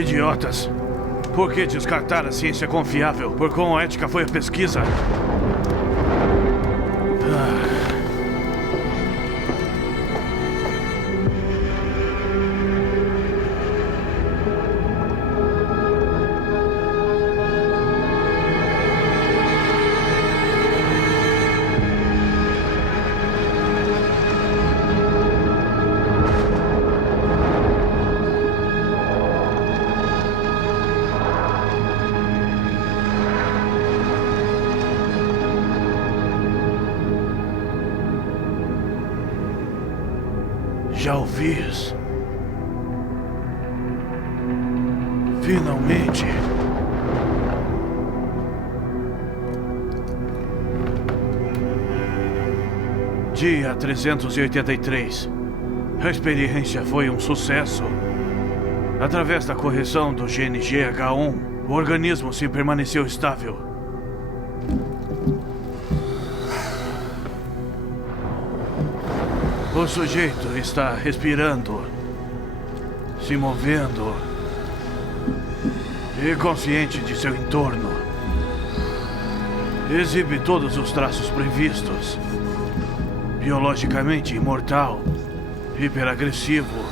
Idiotas. Por que descartar a ciência confiável? Por quão ética foi a pesquisa? Já ouvis? Finalmente. Dia 383. A experiência foi um sucesso. Através da correção do gene GH1, o organismo se permaneceu estável. O sujeito está respirando, se movendo e consciente de seu entorno. Exibe todos os traços previstos. Biologicamente imortal, hiperagressivo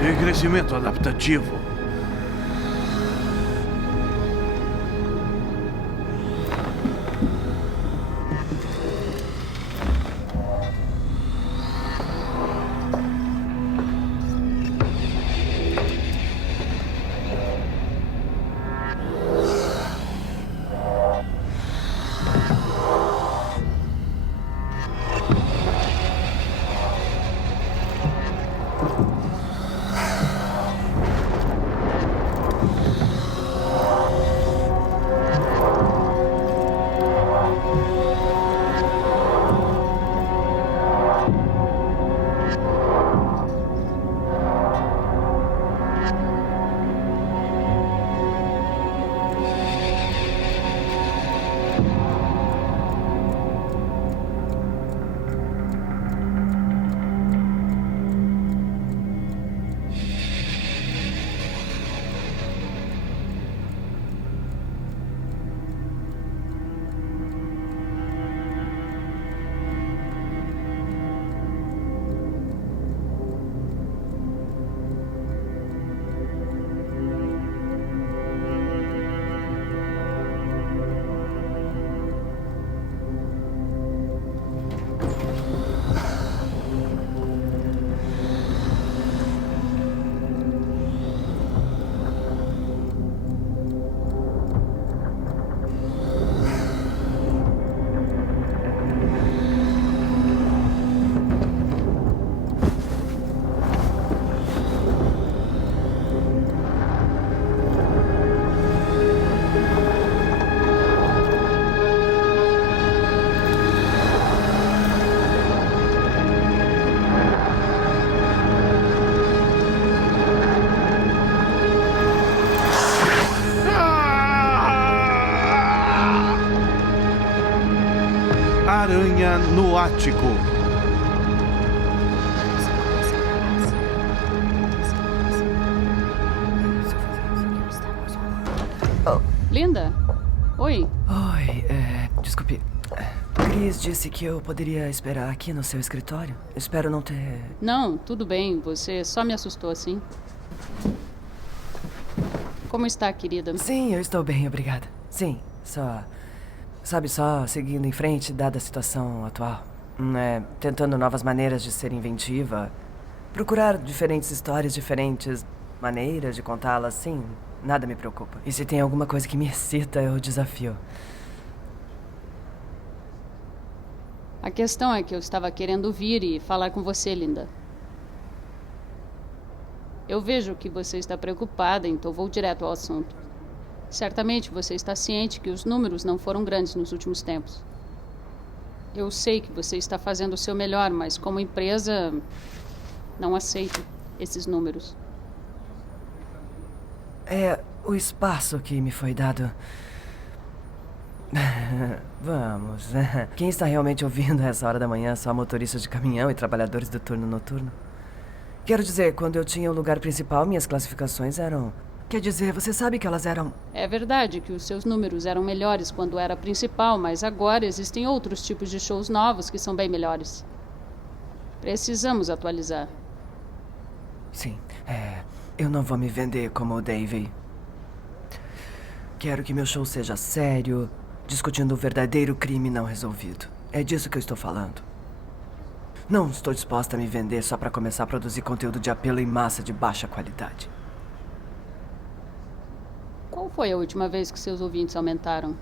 e crescimento adaptativo. Aranha no Ático. Linda? Oi. Oi, desculpe. Chris disse que eu poderia esperar aqui no seu escritório. Espero não ter... Não, tudo bem. Você só me assustou assim. Como está, querida? Sim, eu estou bem, obrigada. Sim, só seguindo em frente, dada a situação atual. Tentando novas maneiras de ser inventiva. Procurar diferentes histórias, diferentes maneiras de contá-las, sim. Nada me preocupa. E se tem alguma coisa que me excita, é o desafio. A questão é que eu estava querendo vir e falar com você, Linda. Eu vejo que você está preocupada, então vou direto ao assunto. Certamente você está ciente que os números não foram grandes nos últimos tempos. Eu sei que você está fazendo o seu melhor, mas como empresa, não aceito esses números. É o espaço que me foi dado. Vamos. Quem está realmente ouvindo a essa hora da manhã só motoristas de caminhão e trabalhadores do turno noturno? Quero dizer, quando eu tinha o lugar principal, minhas classificações eram Quer dizer, você sabe que elas eram... É verdade que os seus números eram melhores quando era principal, mas agora existem outros tipos de shows novos que são bem melhores. Precisamos atualizar. Sim, eu não vou me vender como o Davey. Quero que meu show seja sério, discutindo o verdadeiro crime não resolvido. É disso que eu estou falando. Não estou disposta a me vender só para começar a produzir conteúdo de apelo em massa de baixa qualidade. Qual foi a última vez que seus ouvintes aumentaram?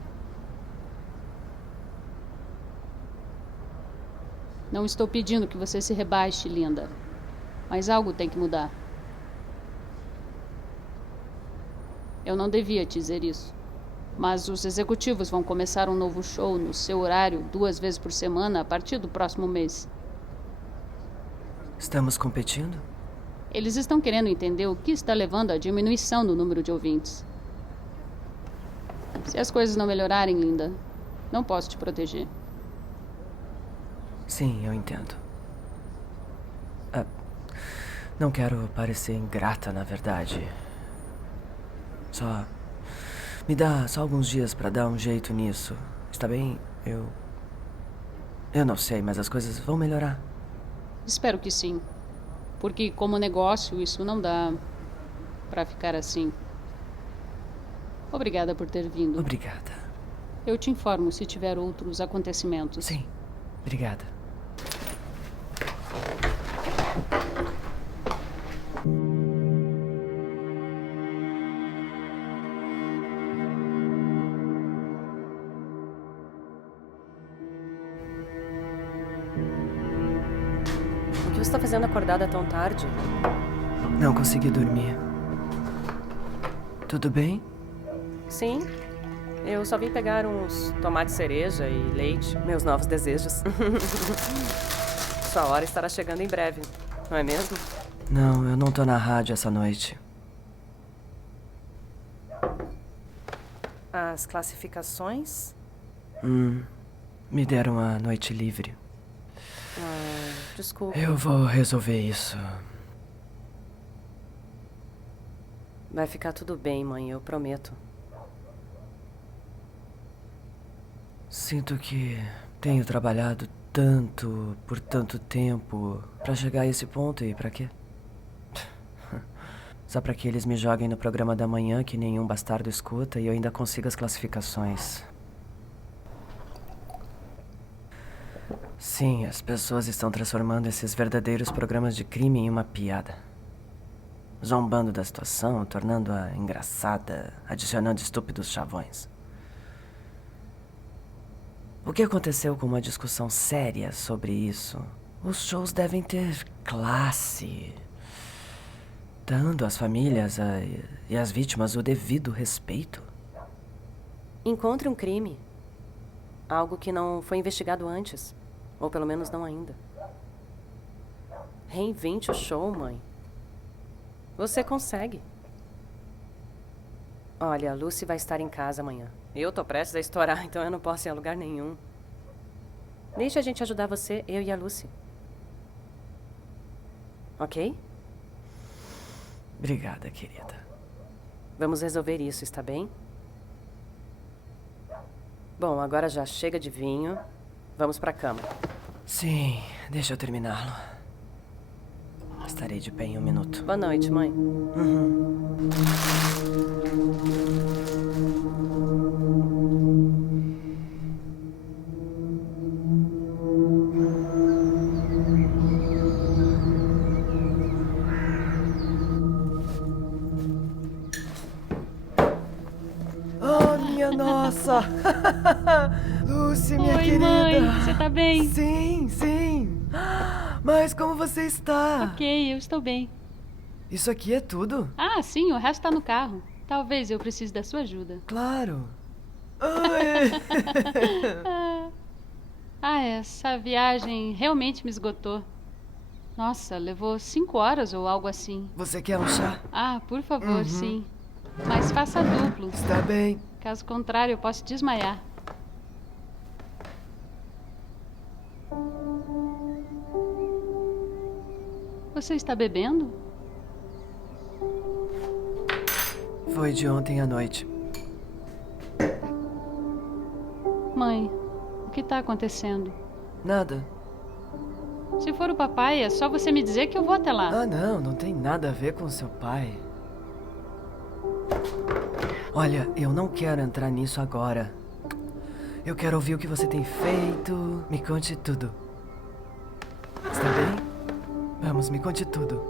Não estou pedindo que você se rebaixe, linda. Mas algo tem que mudar. Eu não devia te dizer isso. Mas os executivos vão começar um novo show no seu horário 2 vezes por semana a partir do próximo mês. Estamos competindo? Eles estão querendo entender o que está levando à diminuição do número de ouvintes. Se as coisas não melhorarem, linda, não posso te proteger. Sim, eu entendo. Não quero parecer ingrata, na verdade. Me dá só alguns dias pra dar um jeito nisso. Está bem? Eu não sei, mas as coisas vão melhorar. Espero que sim. Porque, como negócio, isso não dá pra ficar assim. Obrigada por ter vindo. Obrigada. Eu te informo se tiver outros acontecimentos. Sim, obrigada. O que você está fazendo acordada tão tarde? Não consegui dormir. Tudo bem? Sim. Eu só vim pegar uns tomates cereja e leite. Meus novos desejos. Sua hora estará chegando em breve, não é mesmo? Não, eu não tô na rádio essa noite. As classificações? Me deram a noite livre. Desculpa. Eu vou resolver isso. Vai ficar tudo bem, mãe, eu prometo. Sinto que tenho trabalhado tanto, por tanto tempo, pra chegar a esse ponto e pra quê? Só pra que eles me joguem no programa da manhã que nenhum bastardo escuta e eu ainda consiga as classificações. Sim, as pessoas estão transformando esses verdadeiros programas de crime em uma piada. Zombando da situação, tornando-a engraçada, adicionando estúpidos chavões. O que aconteceu com uma discussão séria sobre isso? Os shows devem ter classe, dando às famílias e às vítimas o devido respeito. Encontre um crime. Algo que não foi investigado antes. Ou pelo menos não ainda. Reinvente o show, mãe. Você consegue. Olha, a Lucy vai estar em casa amanhã. Eu tô prestes a estourar, então eu não posso ir a lugar nenhum. Deixa a gente ajudar você, eu e a Lucy. Ok? Obrigada, querida. Vamos resolver isso, está bem? Bom, agora já chega de vinho. Vamos pra cama. Sim, deixa eu terminá-lo. Estarei de pé em 1 minuto. Boa noite, mãe. Oh, minha nossa! Lucy, minha Oi, querida! mãe, você tá bem? Sim, sim! Mas como você está? Ok, eu estou bem. Isso aqui é tudo? Ah, sim, o resto tá no carro. Talvez eu precise da sua ajuda. Claro! Ai. Essa viagem realmente me esgotou. Nossa, levou 5 horas ou algo assim. Você quer um chá? Ah, por favor, sim. Mas faça duplo. Está bem. Caso contrário, eu posso desmaiar. Você está bebendo? Foi de ontem à noite. Mãe, o que tá acontecendo? Nada. Se for o papai, é só você me dizer que eu vou até lá. Ah, não tem nada a ver com seu pai. Olha, eu não quero entrar nisso agora. Eu quero ouvir o que você tem feito. Me conte tudo. Está bem? Vamos, me conte tudo.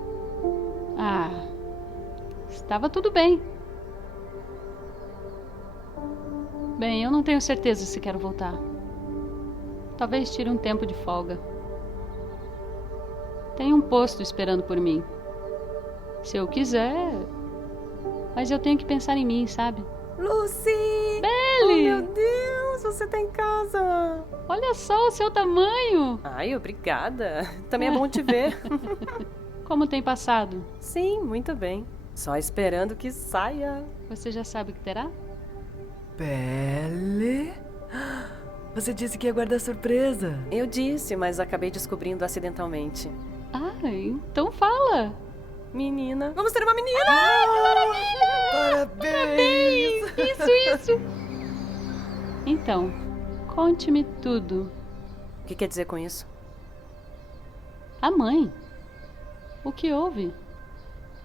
Ah, estava tudo bem. Bem, eu não tenho certeza se quero voltar. Talvez tire um tempo de folga. Tem um posto esperando por mim. Se eu quiser. Mas eu tenho que pensar em mim, sabe? Lucy! Belly! Oh, meu Deus, você tá em casa. Olha só o seu tamanho! Ai, obrigada. Também é bom te ver. Como tem passado? Sim, muito bem. Só esperando que saia. Você já sabe o que terá? Belle? Você disse que ia guardar surpresa. Eu disse, mas acabei descobrindo acidentalmente. Ah, então fala! Menina. Vamos ter uma menina! Parabéns! Isso! Então, conte-me tudo. O que quer dizer com isso? A mãe? O que houve?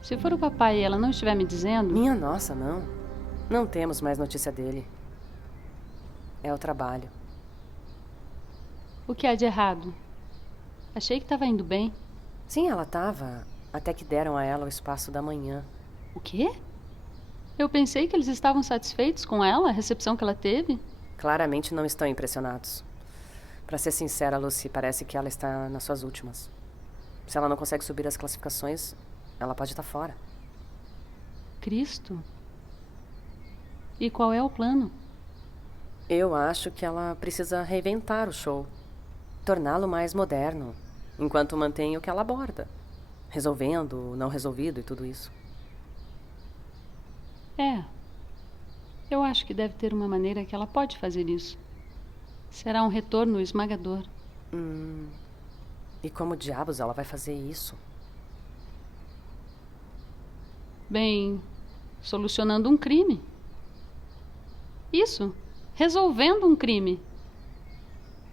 Se for o papai e ela não estiver me dizendo... Minha nossa, não. Não temos mais notícia dele. É o trabalho. O que há de errado? Achei que estava indo bem. Sim, ela tava. Até que deram a ela o espaço da manhã. O quê? Eu pensei que eles estavam satisfeitos com ela, a recepção que ela teve. Claramente não estão impressionados. Pra ser sincera, Lucy, parece que ela está nas suas últimas. Se ela não consegue subir as classificações, ela pode estar fora. Cristo? E qual é o plano? Eu acho que ela precisa reinventar o show. Torná-lo mais moderno, enquanto mantém o que ela aborda. Resolvendo o não resolvido e tudo isso. É. Eu acho que deve ter uma maneira que ela pode fazer isso. Será um retorno esmagador. E como diabos ela vai fazer isso? Bem, solucionando um crime. Isso, resolvendo um crime.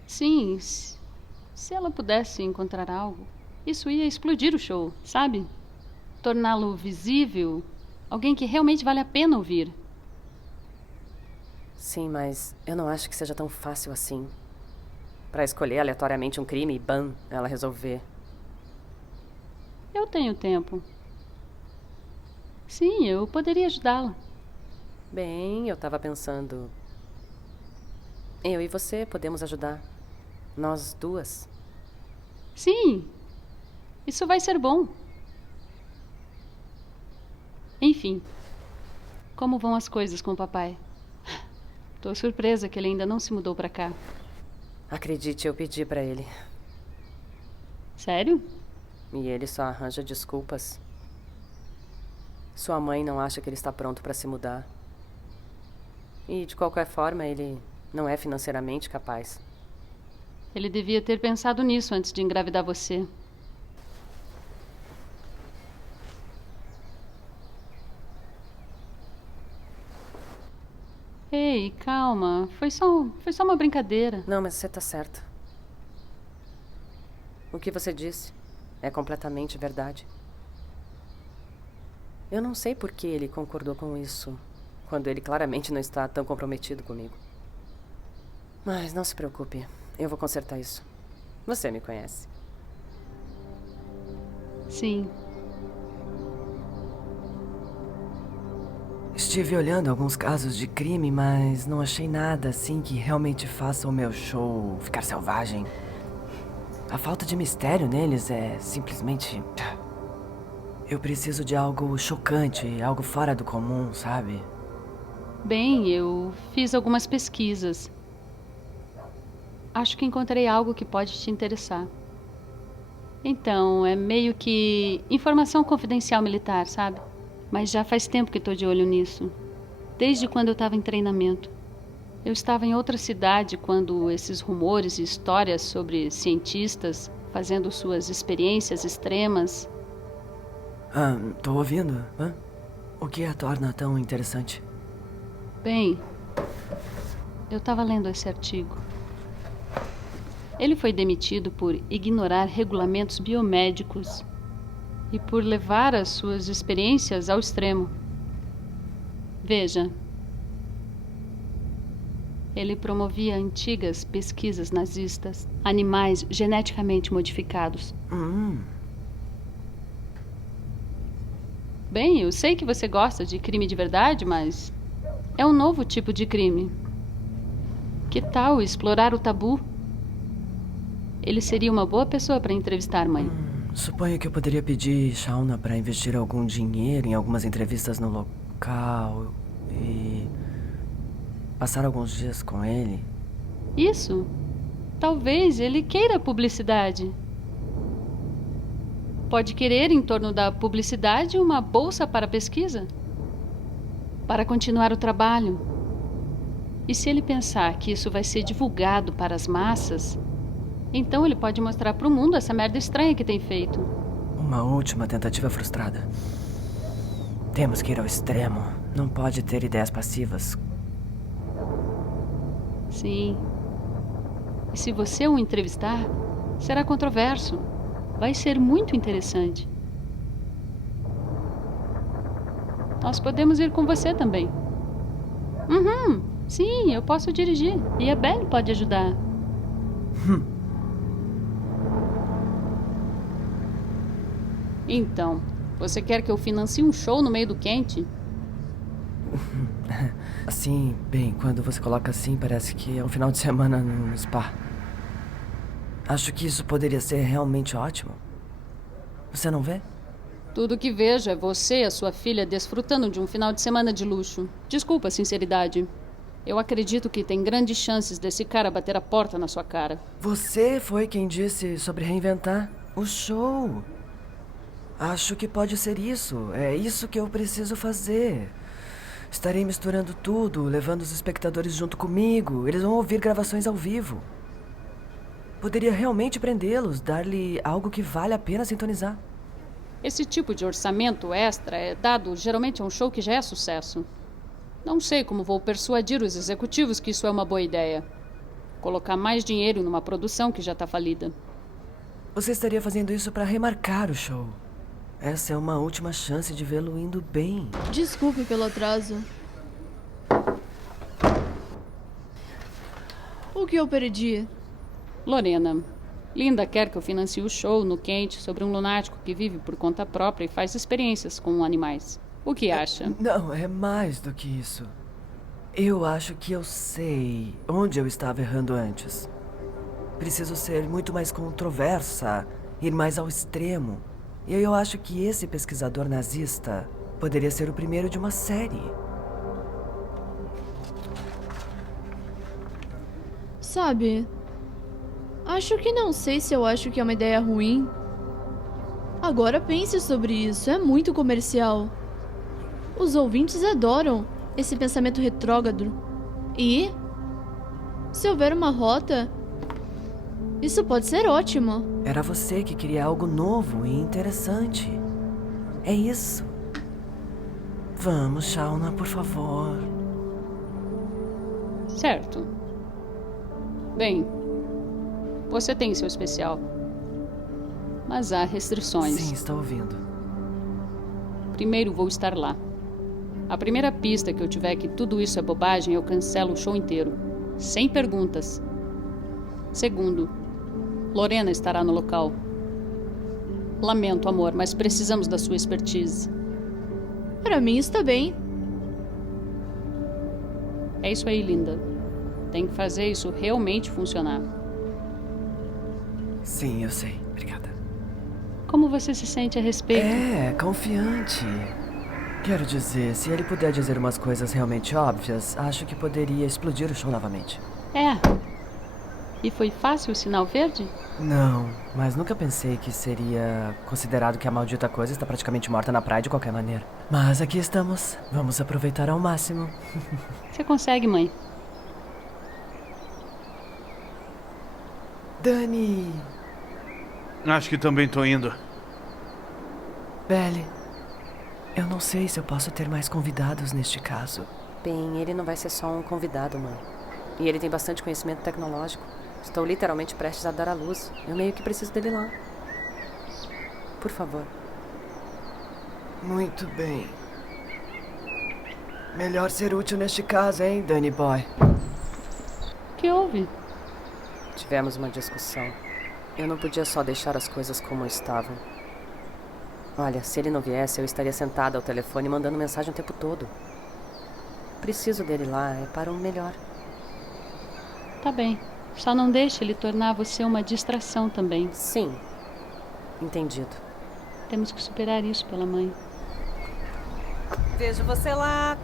Sim, se ela pudesse encontrar algo, isso ia explodir o show, sabe? Torná-lo visível, alguém que realmente vale a pena ouvir. Sim, mas eu não acho que seja tão fácil assim. Pra escolher aleatoriamente um crime e, bam, ela resolver. Eu tenho tempo. Sim, eu poderia ajudá-la. Bem, eu tava pensando... Eu e você podemos ajudar. Nós duas. Sim, isso vai ser bom. Enfim, como vão as coisas com o papai? Tô surpresa que ele ainda não se mudou pra cá. Acredite, eu pedi pra ele. Sério? E ele só arranja desculpas. Sua mãe não acha que ele está pronto pra se mudar. E, de qualquer forma, ele não é financeiramente capaz. Ele devia ter pensado nisso antes de engravidar você. Ei, calma. Foi só uma brincadeira. Não, mas você tá certa. O que você disse é completamente verdade. Eu não sei por que ele concordou com isso, quando ele claramente não está tão comprometido comigo. Mas não se preocupe, eu vou consertar isso. Você me conhece. Sim. Estive olhando alguns casos de crime, mas não achei nada assim que realmente faça o meu show ficar selvagem. A falta de mistério neles é simplesmente... Eu preciso de algo chocante, algo fora do comum, sabe? Bem, eu fiz algumas pesquisas. Acho que encontrei algo que pode te interessar. Então, é meio que informação confidencial militar, sabe? Mas já faz tempo que estou de olho nisso. Desde quando eu estava em treinamento. Eu estava em outra cidade quando esses rumores e histórias sobre cientistas fazendo suas experiências extremas... Tô ouvindo. Hã? O que a torna tão interessante? Bem, eu estava lendo esse artigo. Ele foi demitido por ignorar regulamentos biomédicos e por levar as suas experiências ao extremo. Veja, ele promovia antigas pesquisas nazistas, animais geneticamente modificados. Bem, eu sei que você gosta de crime de verdade, mas é um novo tipo de crime. Que tal explorar o tabu? Ele seria uma boa pessoa para entrevistar, mãe. Suponho que eu poderia pedir Shauna para investir algum dinheiro em algumas entrevistas no local e passar alguns dias com ele. Isso. Talvez ele queira publicidade. Pode querer, em torno da publicidade, uma bolsa para pesquisa? Para continuar o trabalho. E se ele pensar que isso vai ser divulgado para as massas, então ele pode mostrar para o mundo essa merda estranha que tem feito. Uma última tentativa frustrada. Temos que ir ao extremo. Não pode ter ideias passivas. Sim. E se você o entrevistar, será controverso. Vai ser muito interessante. Nós podemos ir com você também. Sim, eu posso dirigir. E a Belle pode ajudar. Então, você quer que eu financie um show no meio do quente? Assim, bem, quando você coloca assim, parece que é um final de semana no spa. Acho que isso poderia ser realmente ótimo. Você não vê? Tudo que vejo é você e a sua filha desfrutando de um final de semana de luxo. Desculpa a sinceridade. Eu acredito que tem grandes chances desse cara bater a porta na sua cara. Você foi quem disse sobre reinventar o show. Acho que pode ser isso. É isso que eu preciso fazer. Estarei misturando tudo, levando os espectadores junto comigo. Eles vão ouvir gravações ao vivo. Poderia realmente prendê-los, dar-lhe algo que vale a pena sintonizar. Esse tipo de orçamento extra é dado geralmente a um show que já é sucesso. Não sei como vou persuadir os executivos que isso é uma boa ideia. Colocar mais dinheiro numa produção que já está falida. Você estaria fazendo isso para remarcar o show. Essa é uma última chance de vê-lo indo bem. Desculpe pelo atraso. O que eu perdi? Lorena, Linda quer que eu financie o show no quente sobre um lunático que vive por conta própria e faz experiências com animais. O que acha? Não, é mais do que isso. Eu acho que eu sei onde eu estava errando antes. Preciso ser muito mais controversa, ir mais ao extremo. E eu acho que esse pesquisador nazista poderia ser o primeiro de uma série. Sabe, acho que não sei se eu acho que é uma ideia ruim. Agora pense sobre isso, é muito comercial. Os ouvintes adoram esse pensamento retrógrado. E, se houver uma rota, isso pode ser ótimo. Era você que queria algo novo e interessante. É isso. Vamos, Shauna, por favor. Certo. Bem, você tem seu especial. Mas há restrições. Sim, está ouvindo. Primeiro, vou estar lá. A primeira pista que eu tiver que tudo isso é bobagem, eu cancelo o show inteiro. Sem perguntas. Segundo, Lorena estará no local. Lamento, amor, mas precisamos da sua expertise. Para mim está bem. É isso aí, linda. Tem que fazer isso realmente funcionar. Sim, eu sei. Obrigada. Como você se sente a respeito? Confiante. Quero dizer, se ele puder dizer umas coisas realmente óbvias, acho que poderia explodir o show novamente. É. E foi fácil o sinal verde? Não, mas nunca pensei que seria considerado que a maldita coisa está praticamente morta na praia de qualquer maneira. Mas aqui estamos. Vamos aproveitar ao máximo. Você consegue, mãe. Dani. Acho que também tô indo. Belle. Eu não sei se eu posso ter mais convidados neste caso. Bem, ele não vai ser só um convidado, mãe. E ele tem bastante conhecimento tecnológico. Estou literalmente prestes a dar à luz. Eu meio que preciso dele lá. Por favor. Muito bem. Melhor ser útil neste caso, hein, Danny Boy? O que houve? Tivemos uma discussão. Eu não podia só deixar as coisas como estavam. Olha, se ele não viesse, eu estaria sentada ao telefone mandando mensagem o tempo todo. Preciso dele lá, é para o melhor. Tá bem. Só não deixe ele tornar você uma distração também. Sim. Entendido. Temos que superar isso pela mãe. Vejo você lá.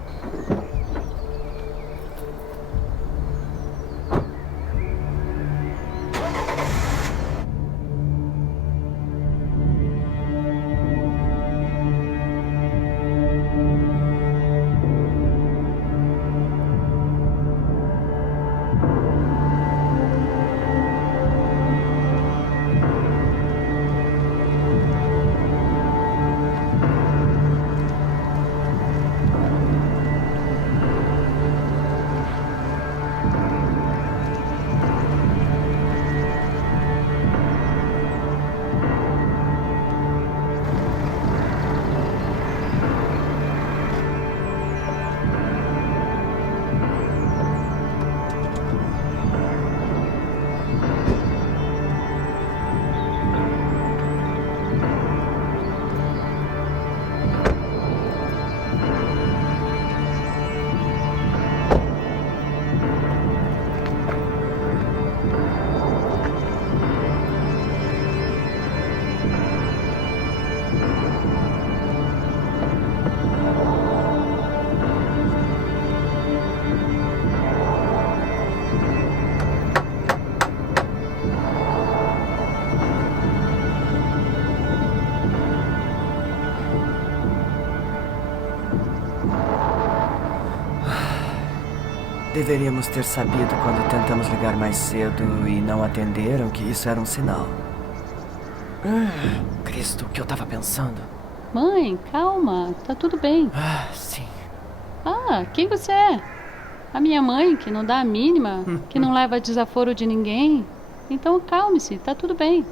Deveríamos ter sabido quando tentamos ligar mais cedo e não atenderam que isso era um sinal. Cristo, o que eu tava pensando? Mãe, calma. Tá tudo bem. Sim. Ah, quem você é? A minha mãe, que não dá a mínima, que não leva desaforo de ninguém. Então calme-se, tá tudo bem.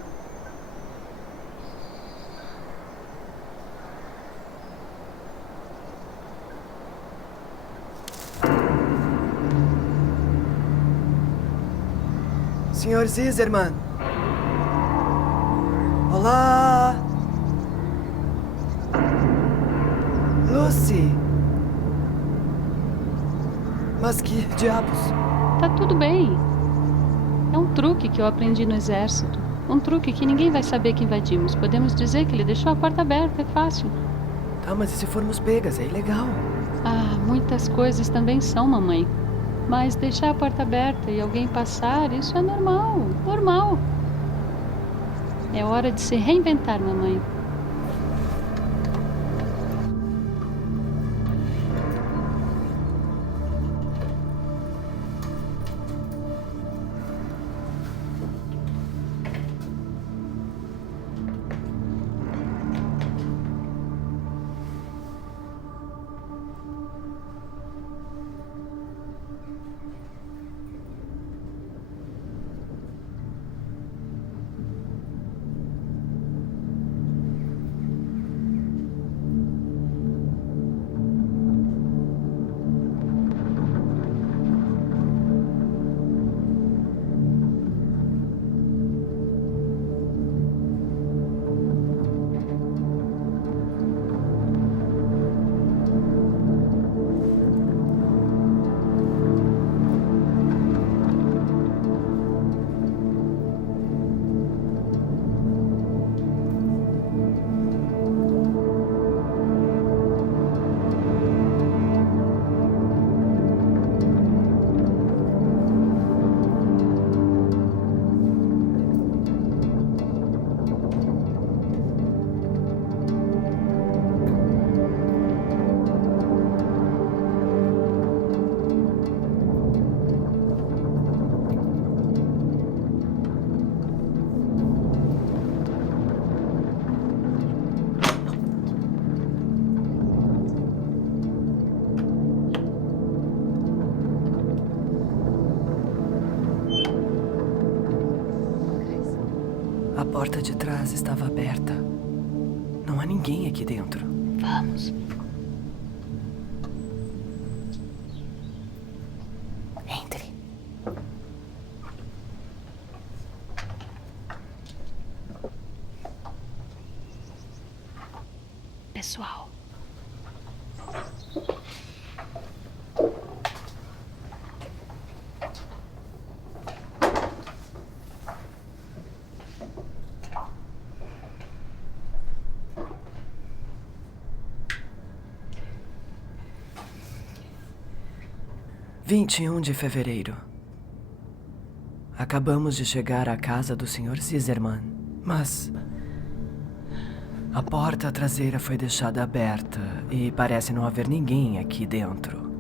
Senhor Zizerman. Olá. Lucy. Mas que diabos? Tá tudo bem. É um truque que eu aprendi no exército. Um truque que ninguém vai saber que invadimos. Podemos dizer que ele deixou a porta aberta, é fácil. Tá, mas e se formos pegas? É ilegal. Ah, muitas coisas também são, mamãe. Mas deixar a porta aberta e alguém passar, isso é normal, normal. É hora de se reinventar, mamãe. porta de trás estava aberta. Não há ninguém aqui dentro. Vamos. Entre. Pessoal. "21 de fevereiro. Acabamos de chegar à casa do Sr. Zizerman, mas a porta traseira foi deixada aberta e parece não haver ninguém aqui dentro.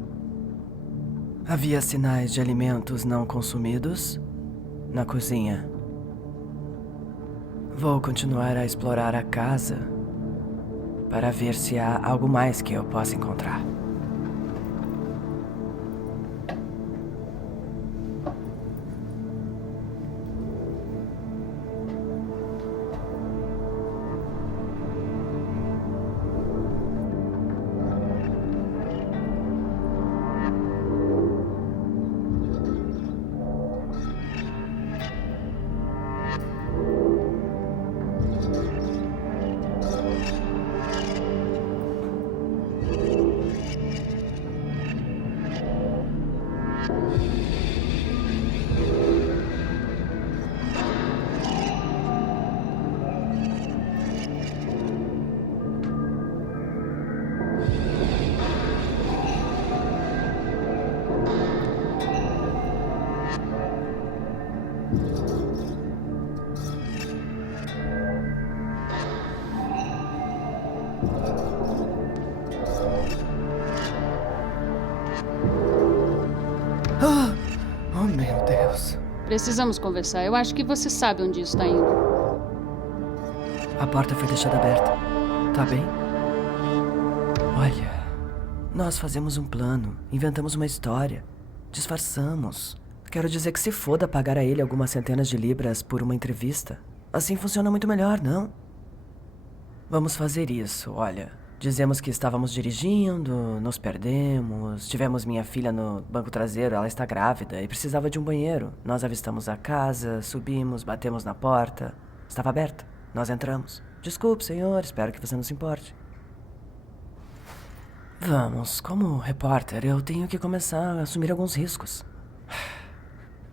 Havia sinais de alimentos não consumidos na cozinha. Vou continuar a explorar a casa para ver se há algo mais que eu possa encontrar." Oh, meu Deus. Precisamos conversar. Eu acho que você sabe onde isso está indo. A porta foi deixada aberta. Tá bem? Olha, nós fazemos um plano, inventamos uma história, disfarçamos. Quero dizer que se foda pagar a ele algumas centenas de libras por uma entrevista. Assim funciona muito melhor, não? Vamos fazer isso, olha. Dizemos que estávamos dirigindo, nos perdemos, tivemos minha filha no banco traseiro, ela está grávida e precisava de um banheiro. Nós avistamos a casa, subimos, batemos na porta. Estava aberta. Nós entramos. Desculpe, senhor, espero que você não se importe. Vamos, como repórter, eu tenho que começar a assumir alguns riscos.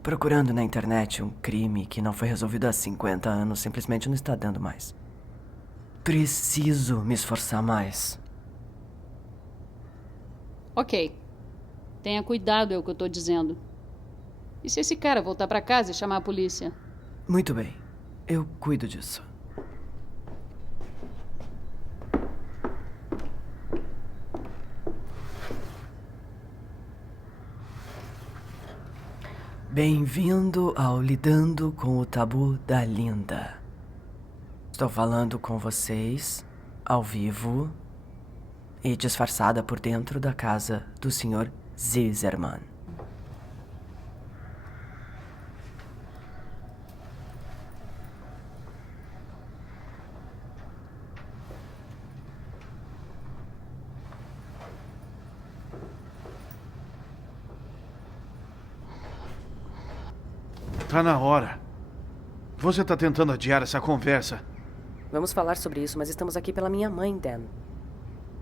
Procurando na internet um crime que não foi resolvido há 50 anos simplesmente não está dando mais. Preciso me esforçar mais. Ok. Tenha cuidado, é o que eu tô dizendo. E se esse cara voltar pra casa e chamar a polícia? Muito bem. Eu cuido disso. Bem-vindo ao Lidando com o Tabu da Linda. Estou falando com vocês, ao vivo e disfarçada por dentro da casa do Sr. Zizerman. Tá na hora. Você tá tentando adiar essa conversa. Vamos falar sobre isso, mas estamos aqui pela minha mãe, Dan.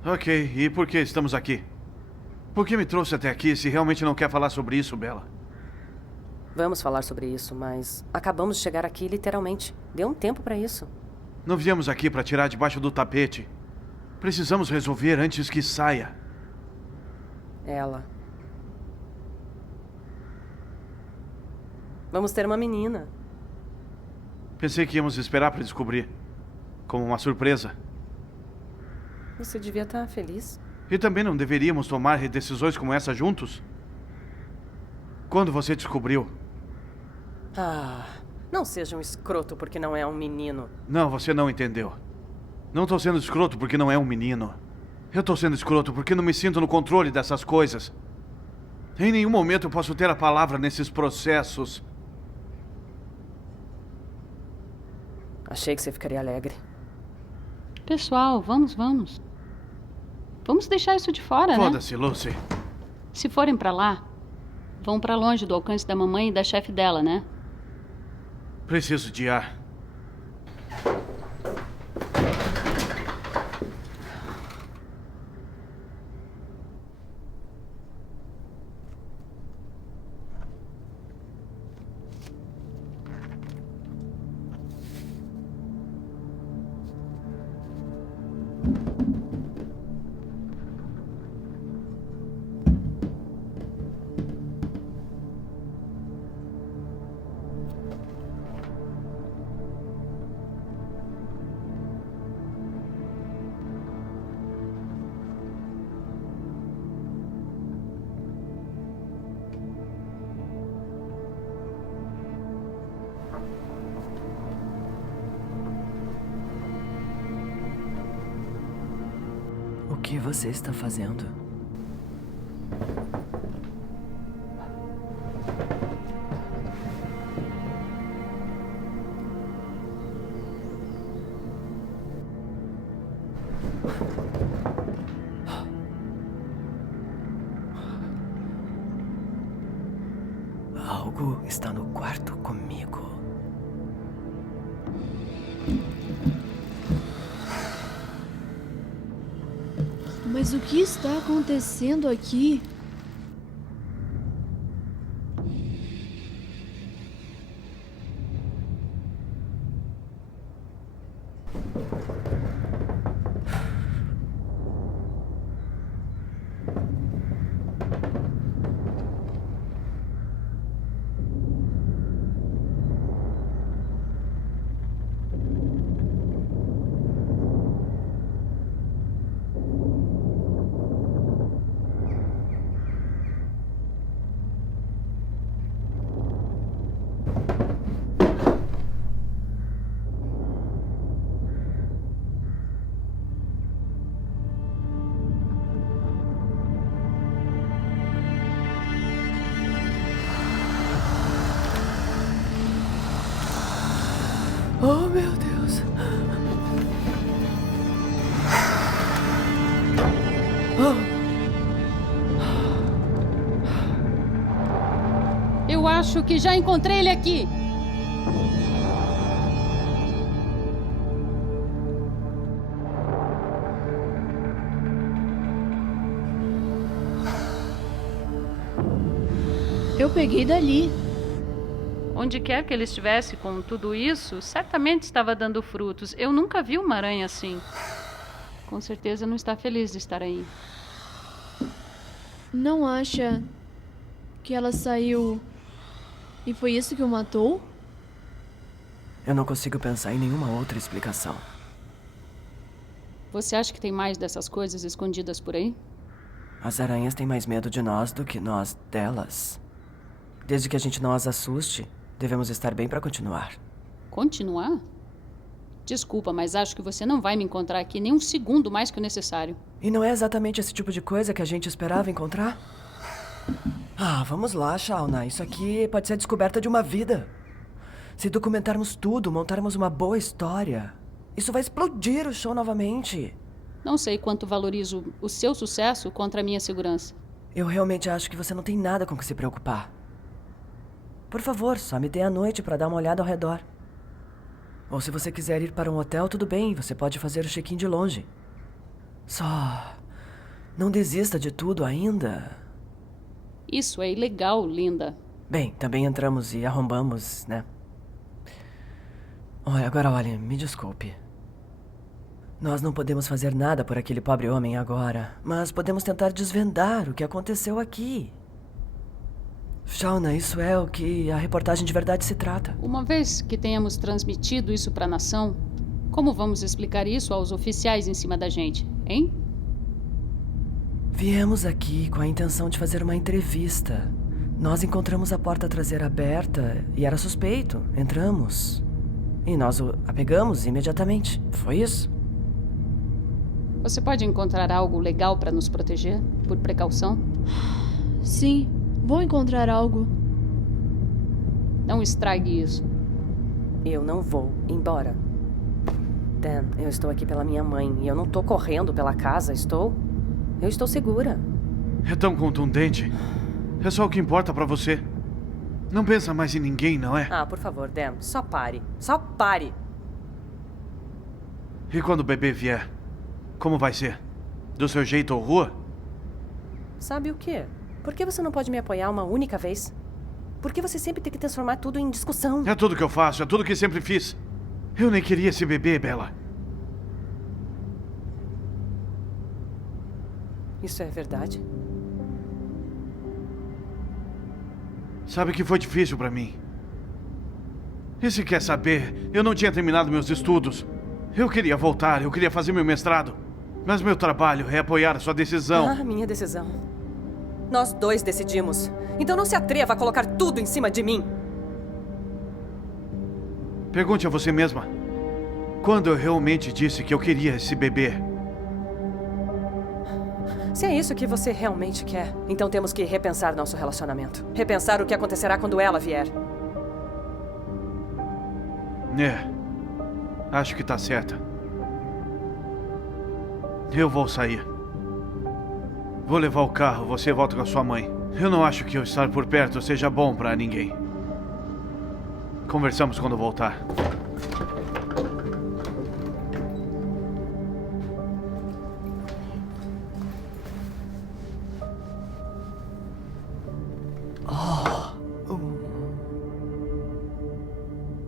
Ok, e por que estamos aqui? Por que me trouxe até aqui se realmente não quer falar sobre isso, Bella? Vamos falar sobre isso, mas acabamos de chegar aqui literalmente. Deu um tempo pra isso. Não viemos aqui para tirar debaixo do tapete. Precisamos resolver antes que saia. Ela. Vamos ter uma menina. Pensei que íamos esperar para descobrir. Como uma surpresa. Você devia estar feliz. E também não deveríamos tomar decisões como essa juntos? Quando você descobriu? Ah, não seja um escroto porque não é um menino. Não, você não entendeu. Não tô sendo escroto porque não é um menino. Eu tô sendo escroto porque não me sinto no controle dessas coisas. Em nenhum momento eu posso ter a palavra nesses processos. Achei que você ficaria alegre. Pessoal, vamos. Vamos deixar isso de fora, né? Foda-se, Lucy. Se forem pra lá, vão pra longe do alcance da mamãe e da chefe dela, né? Preciso de ar. O que você está fazendo? Algo está no quarto comigo. Mas o que está acontecendo aqui? Oh, meu Deus. Eu acho que já encontrei ele aqui. Eu peguei dali. Onde quer que ele estivesse com tudo isso, certamente estava dando frutos. Eu nunca vi uma aranha assim. Com certeza não está feliz de estar aí. Não acha que ela saiu e foi isso que o matou? Eu não consigo pensar em nenhuma outra explicação. Você acha que tem mais dessas coisas escondidas por aí? As aranhas têm mais medo de nós do que nós delas. Desde que a gente não as assuste, devemos estar bem para continuar. Continuar? Desculpa, mas acho que você não vai me encontrar aqui nem um segundo mais que o necessário. E não é exatamente esse tipo de coisa que a gente esperava encontrar? Ah, vamos lá, Shauna. Isso aqui pode ser a descoberta de uma vida. Se documentarmos tudo, montarmos uma boa história, isso vai explodir o show novamente. Não sei quanto valorizo o seu sucesso contra a minha segurança. Eu realmente acho que você não tem nada com que se preocupar. Por favor, só me dê a noite para dar uma olhada ao redor. Ou se você quiser ir para um hotel, tudo bem, você pode fazer o check-in de longe. Só não desista de tudo ainda. Isso é ilegal, linda. Bem, também entramos e arrombamos, né? Olha, me desculpe. Nós não podemos fazer nada por aquele pobre homem agora, mas podemos tentar desvendar o que aconteceu aqui. Shauna, isso é o que a reportagem de verdade se trata. Uma vez que tenhamos transmitido isso para a nação, como vamos explicar isso aos oficiais em cima da gente, hein? Viemos aqui com a intenção de fazer uma entrevista. Nós encontramos a porta traseira aberta e era suspeito. Entramos. E nós a pegamos imediatamente. Foi isso? Você pode encontrar algo legal para nos proteger, por precaução? Sim, vou encontrar algo. Não estrague isso. Eu não vou embora. Dan, eu estou aqui pela minha mãe e eu não tô correndo pela casa, estou? Eu estou segura. É tão contundente. É só o que importa pra você. Não pensa mais em ninguém, não é? Ah, por favor, Dan, só pare. Só pare. E quando o bebê vier? Como vai ser? Do seu jeito ou rua? Sabe o quê? Por que você não pode me apoiar uma única vez? Por que você sempre tem que transformar tudo em discussão? É tudo que eu faço, é tudo que sempre fiz. Eu nem queria esse bebê, Bella. Isso é verdade? Sabe que foi difícil pra mim. E se quer saber, eu não tinha terminado meus estudos. Eu queria voltar, eu queria fazer meu mestrado. Mas meu trabalho é apoiar a sua decisão. Ah, minha decisão. Nós dois decidimos. Então não se atreva a colocar tudo em cima de mim. Pergunte a você mesma. Quando eu realmente disse que eu queria esse bebê? Se é isso que você realmente quer, então temos que repensar nosso relacionamento. Repensar o que acontecerá quando ela vier. É. Acho que tá certa. Eu vou sair. Vou levar o carro, você volta com a sua mãe. Eu não acho que eu estar por perto seja bom pra ninguém. Conversamos quando voltar.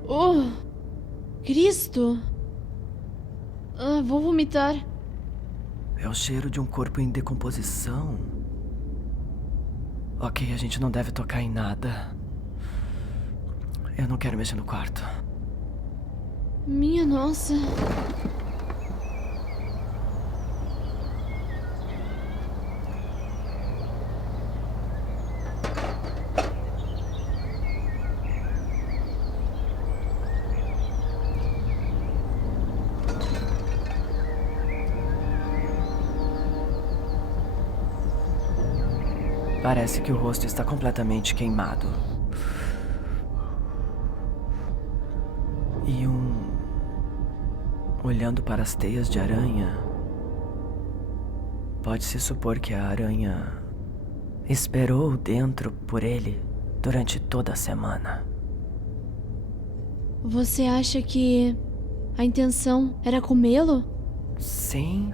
Oh, Cristo! Ah, vou vomitar. É o cheiro de um corpo em decomposição. Ok, a gente não deve tocar em nada. Eu não quero mexer no quarto. Minha nossa. Parece que o rosto está completamente queimado. E olhando para as teias de aranha, pode-se supor que a aranha esperou dentro por ele durante toda a semana. Você acha que a intenção era comê-lo? Sim.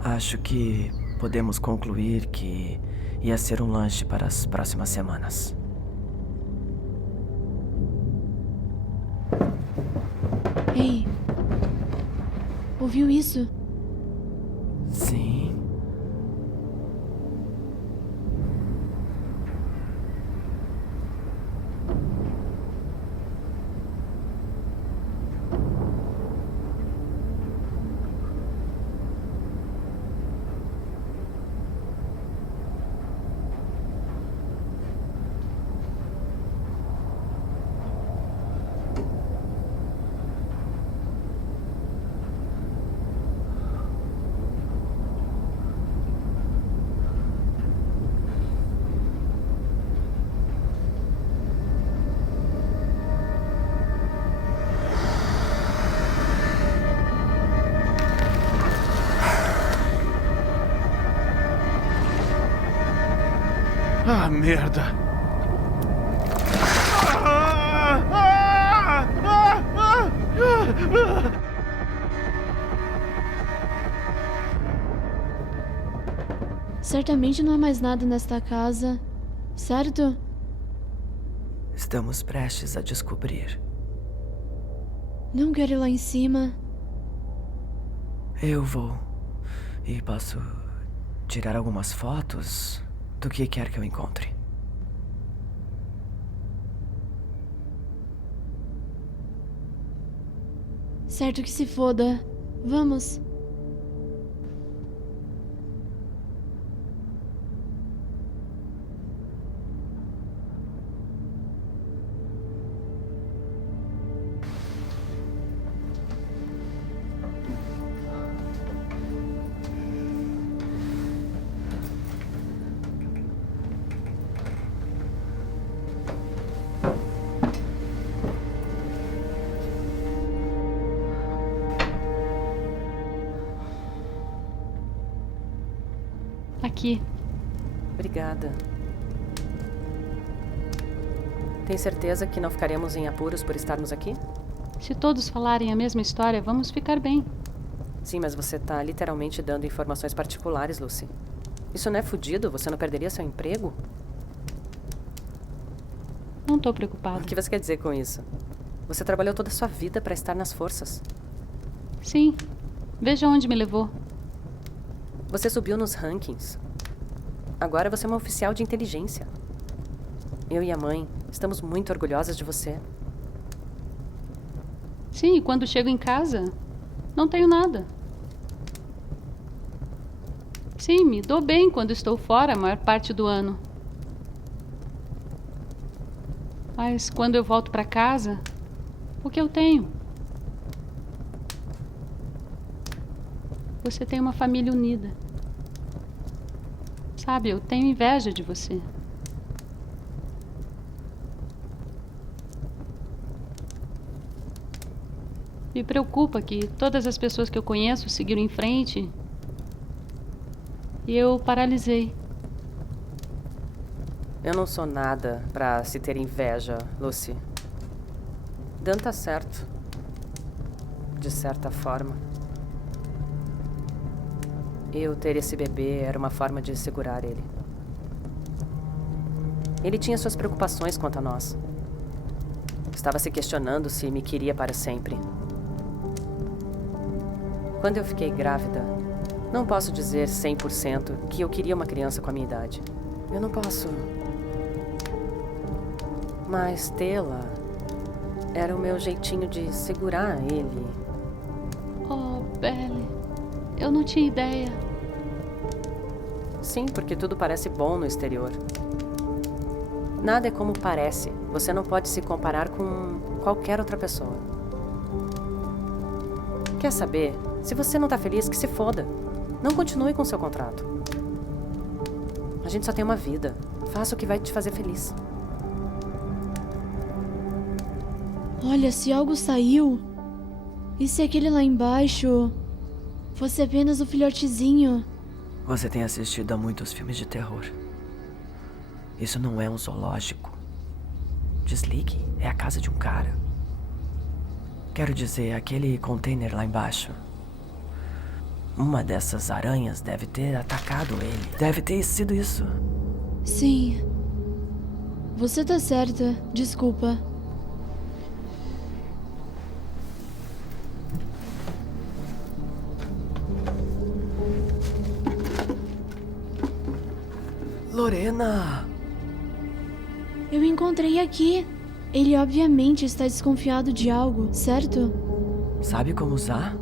Acho que podemos concluir que ia ser um lanche para as próximas semanas. Ei, ouviu isso? Sim. Ah, merda! Certamente não há mais nada nesta casa, certo? Estamos prestes a descobrir. Não quero ir lá em cima. Eu vou. E posso tirar algumas fotos do que quer que eu encontre. Certo que se foda. Vamos. Aqui. Obrigada. Tem certeza que não ficaremos em apuros por estarmos aqui? Se todos falarem a mesma história, vamos ficar bem. Sim, mas você tá literalmente dando informações particulares, Lucy. Isso não é fudido? Você não perderia seu emprego? Não tô O preocupada. que você quer dizer com isso? Você trabalhou toda a sua vida para estar nas forças. Sim. Veja onde me levou. Você subiu nos rankings. Agora você é uma oficial de inteligência. Eu e a mãe estamos muito orgulhosas de você. Sim, e quando chego em casa, não tenho nada. Sim, me dou bem quando estou fora a maior parte do ano. Mas quando eu volto para casa, o que eu tenho? Você tem uma família unida. Sabe, eu tenho inveja de você. Me preocupa que todas as pessoas que eu conheço seguiram em frente e eu paralisei. Eu não sou nada pra se ter inveja, Lucy. Dan tá certo. De certa forma. Eu ter esse bebê era uma forma de segurar ele. Ele tinha suas preocupações quanto a nós. Estava se questionando se me queria para sempre. Quando eu fiquei grávida, não posso dizer 100% que eu queria uma criança com a minha idade. Eu não posso. Mas tê-la era o meu jeitinho de segurar ele. Oh, Belle, eu não tinha ideia. Sim, porque tudo parece bom no exterior. Nada é como parece. Você não pode se comparar com qualquer outra pessoa. Quer saber? Se você não tá feliz, que se foda. Não continue com seu contrato. A gente só tem uma vida. Faça o que vai te fazer feliz. Olha, se algo saiu. E se aquele lá embaixo fosse apenas o filhotezinho? Você tem assistido a muitos filmes de terror. Isso não é um zoológico. Desligue, é a casa de um cara. Quero dizer, aquele container lá embaixo. Uma dessas aranhas deve ter atacado ele. Deve ter sido isso. Sim. Você tá certa. Desculpa. Lorena! Eu encontrei aqui. Ele obviamente está desconfiado de algo, certo? Sabe como usar?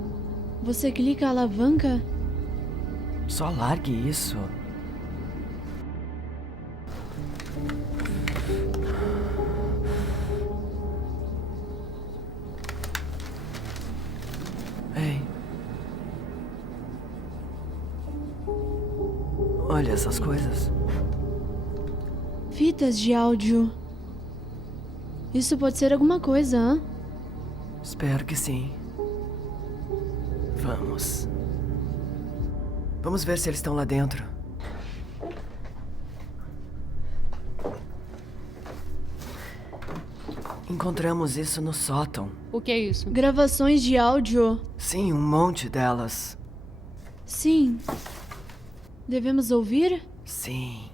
Você clica a alavanca? Só largue isso. Ei. Olha essas coisas. Fitas de áudio. Isso pode ser alguma coisa, hã? Espero que sim. Vamos. Vamos ver se eles estão lá dentro. Encontramos isso no sótão. O que é isso? Gravações de áudio. Sim, um monte delas. Sim. Devemos ouvir? Sim.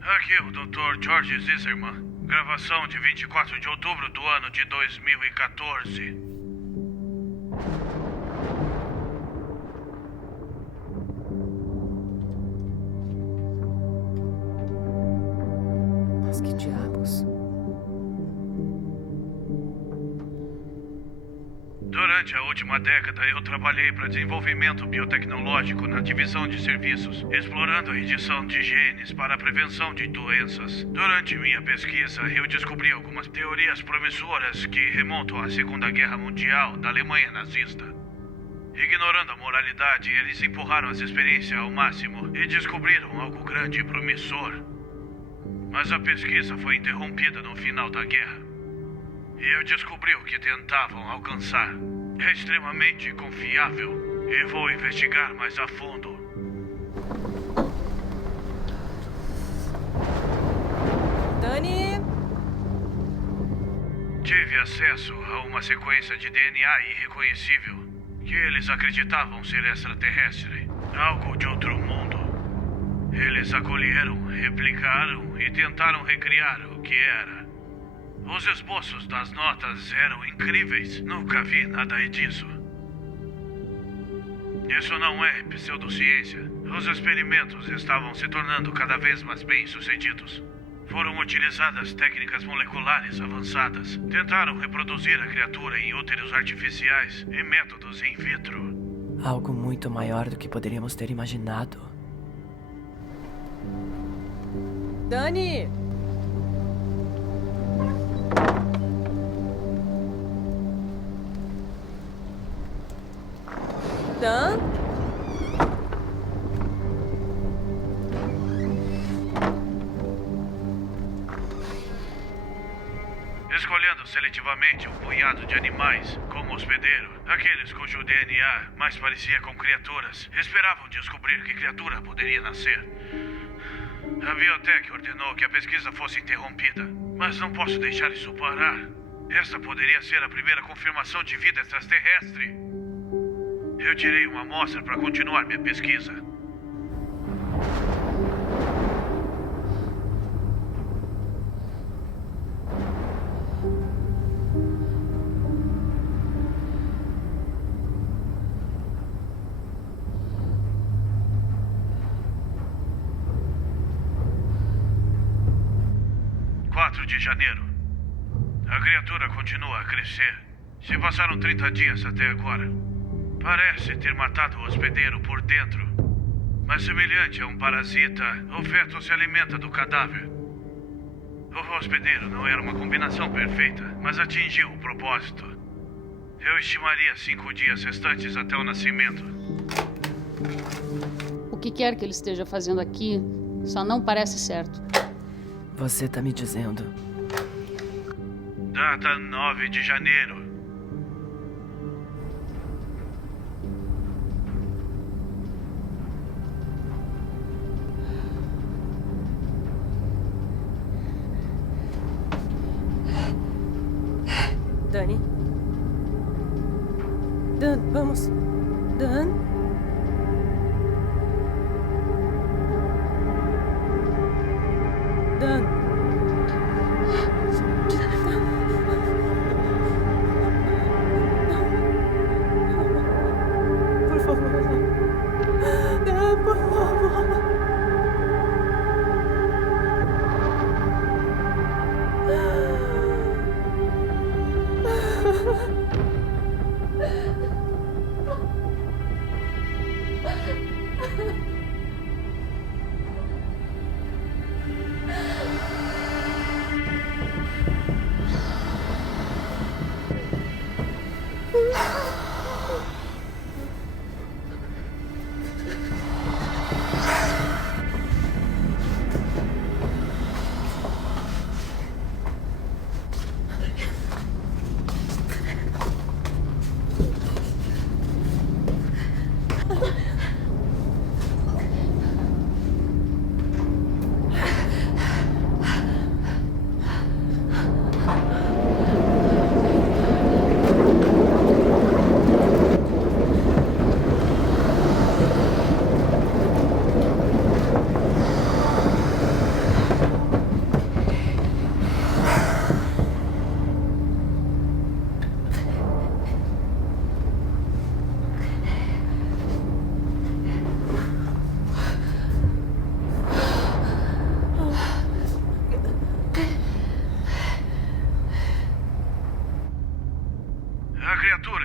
Aqui o Dr. George Zisserman. Gravação de 24 de outubro do ano de 2014. Mas que diabos? Durante a última década, eu trabalhei para desenvolvimento biotecnológico na divisão de serviços, explorando a edição de genes para a prevenção de doenças. Durante minha pesquisa, eu descobri algumas teorias promissoras que remontam à Segunda Guerra Mundial da Alemanha nazista. Ignorando a moralidade, eles empurraram as experiências ao máximo e descobriram algo grande e promissor. Mas a pesquisa foi interrompida no final da guerra. E eu descobri o que tentavam alcançar. É extremamente confiável e vou investigar mais a fundo. Dani! Tive acesso a uma sequência de DNA irreconhecível que eles acreditavam ser extraterrestre, algo de outro mundo. Eles acolheram, replicaram e tentaram recriar o que era. Os esboços das notas eram incríveis. Nunca vi nada disso. Isso não é pseudociência. Os experimentos estavam se tornando cada vez mais bem-sucedidos. Foram utilizadas técnicas moleculares avançadas. Tentaram reproduzir a criatura em úteros artificiais e métodos in vitro. Algo muito maior do que poderíamos ter imaginado. Dani! Dan? Escolhendo seletivamente um punhado de animais, como hospedeiro, aqueles cujo DNA mais parecia com criaturas, esperavam descobrir que criatura poderia nascer. A biotech ordenou que a pesquisa fosse interrompida, mas não posso deixar isso parar. Esta poderia ser a primeira confirmação de vida extraterrestre. Eu tirei uma amostra para continuar minha pesquisa. De janeiro. A criatura continua a crescer. Se passaram 30 dias até agora. Parece ter matado o hospedeiro por dentro. Mas semelhante a um parasita, o feto se alimenta do cadáver. O hospedeiro não era uma combinação perfeita, mas atingiu o propósito. Eu estimaria 5 dias restantes até o nascimento. O que quer que ele esteja fazendo aqui só não parece certo. Você tá me dizendo... Data 9 de janeiro. Dani? Dan, vamos. Dan? Dan? Por favor, Dan. Dan, por favor.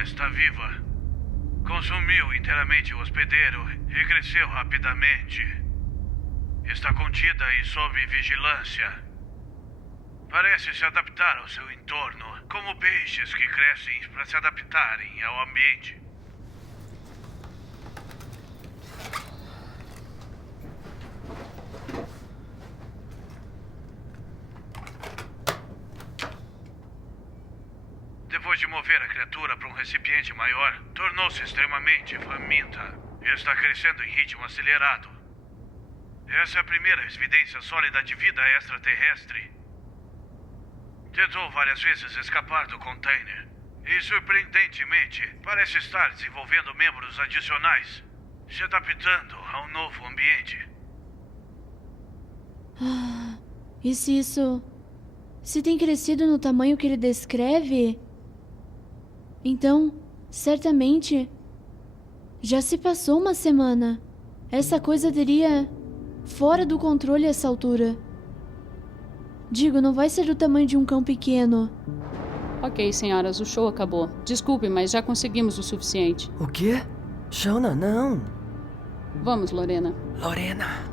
Está viva. Consumiu inteiramente o hospedeiro e cresceu rapidamente. Está contida e sob vigilância. Parece se adaptar ao seu entorno, como peixes que crescem para se adaptarem ao ambiente. Depois de mover a criatura para um recipiente maior, tornou-se extremamente faminta e está crescendo em ritmo acelerado. Essa é a primeira evidência sólida de vida extraterrestre. Tentou várias vezes escapar do container e, surpreendentemente, parece estar desenvolvendo membros adicionais, se adaptando a um novo ambiente. E se isso... se tem crescido no tamanho que ele descreve... Então, certamente... já se passou uma semana. Essa coisa teria... fora do controle a essa altura. Digo, não vai ser do tamanho de um cão pequeno. Ok, senhoras, o show acabou. Desculpe, mas já conseguimos o suficiente. O quê? Shauna, não. Vamos, Lorena. Lorena.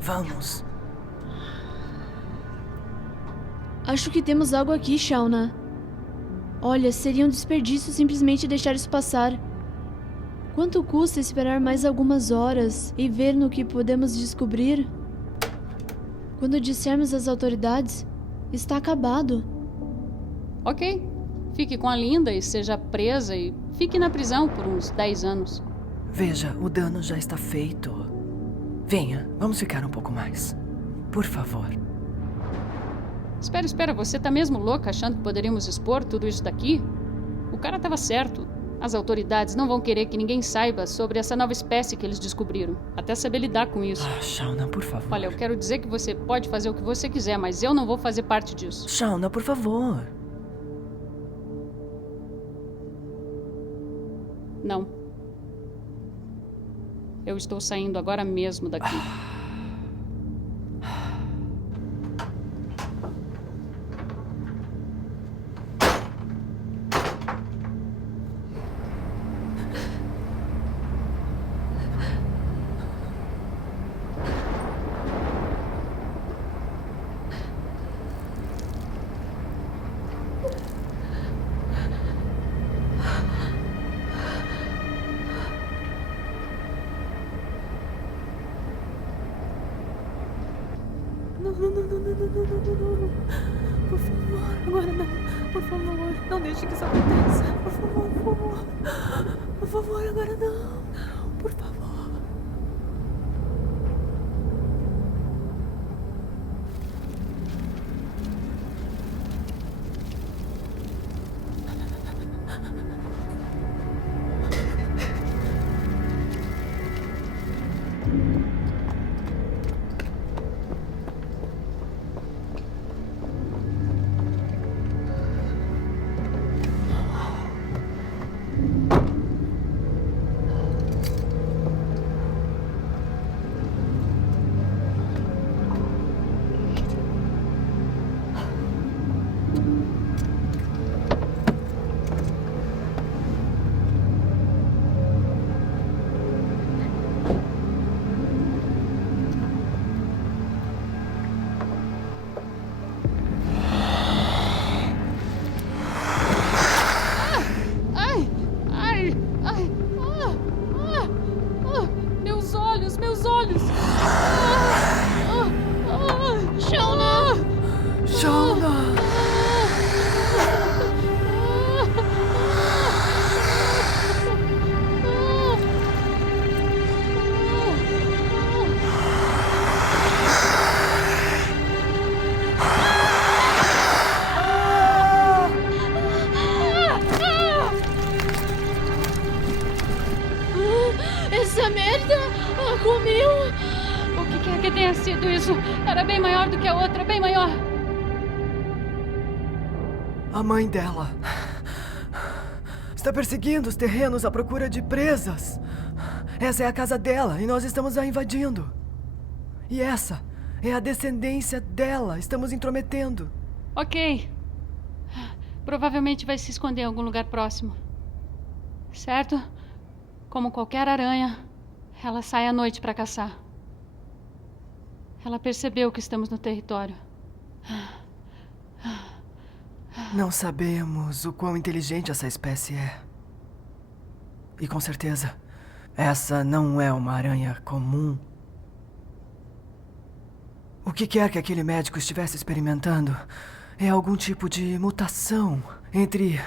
Vamos. Acho que temos algo aqui, Shauna. Olha, seria um desperdício simplesmente deixar isso passar. Quanto custa esperar mais algumas horas e ver no que podemos descobrir? Quando dissermos às autoridades, está acabado. Ok. Fique com a Linda e seja presa e fique na prisão por uns 10 anos. Veja, o dano já está feito. Venha, vamos ficar um pouco mais. Por favor. Espera, você tá mesmo louca achando que poderíamos expor tudo isso daqui? O cara tava certo. As autoridades não vão querer que ninguém saiba sobre essa nova espécie que eles descobriram, até saber lidar com isso. Shauna, por favor. Olha, eu quero dizer que você pode fazer o que você quiser, mas eu não vou fazer parte disso. Shauna, por favor. Não. Eu estou saindo agora mesmo daqui. Não. Por favor, agora não. Por favor, não deixe que isso aconteça. Por favor. Por favor, agora não. Por favor. Meus olhos! Shauna! Shauna! Essa merda comeu! O que quer que tenha sido isso? Era bem maior do que a outra, bem maior! A mãe dela está perseguindo os terrenos à procura de presas. Essa é a casa dela e nós estamos a invadindo. E essa é a descendência dela. Estamos intrometendo. Ok. Provavelmente vai se esconder em algum lugar próximo. Certo? Como qualquer aranha, ela sai à noite para caçar. Ela percebeu que estamos no território. Não sabemos o quão inteligente essa espécie é. E com certeza, essa não é uma aranha comum. O que quer que aquele médico estivesse experimentando é algum tipo de mutação entre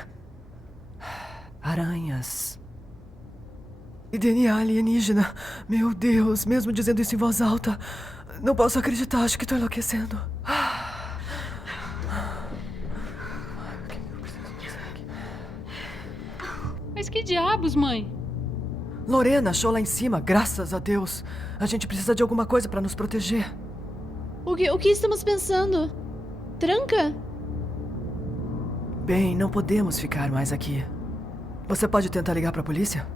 aranhas e DNA alienígena. Meu Deus, mesmo dizendo isso em voz alta, não posso acreditar, acho que tô enlouquecendo. Mas que diabos, mãe? Lorena achou lá em cima, graças a Deus. A gente precisa de alguma coisa pra nos proteger. O que estamos pensando? Tranca? Bem, não podemos ficar mais aqui. Você pode tentar ligar pra polícia?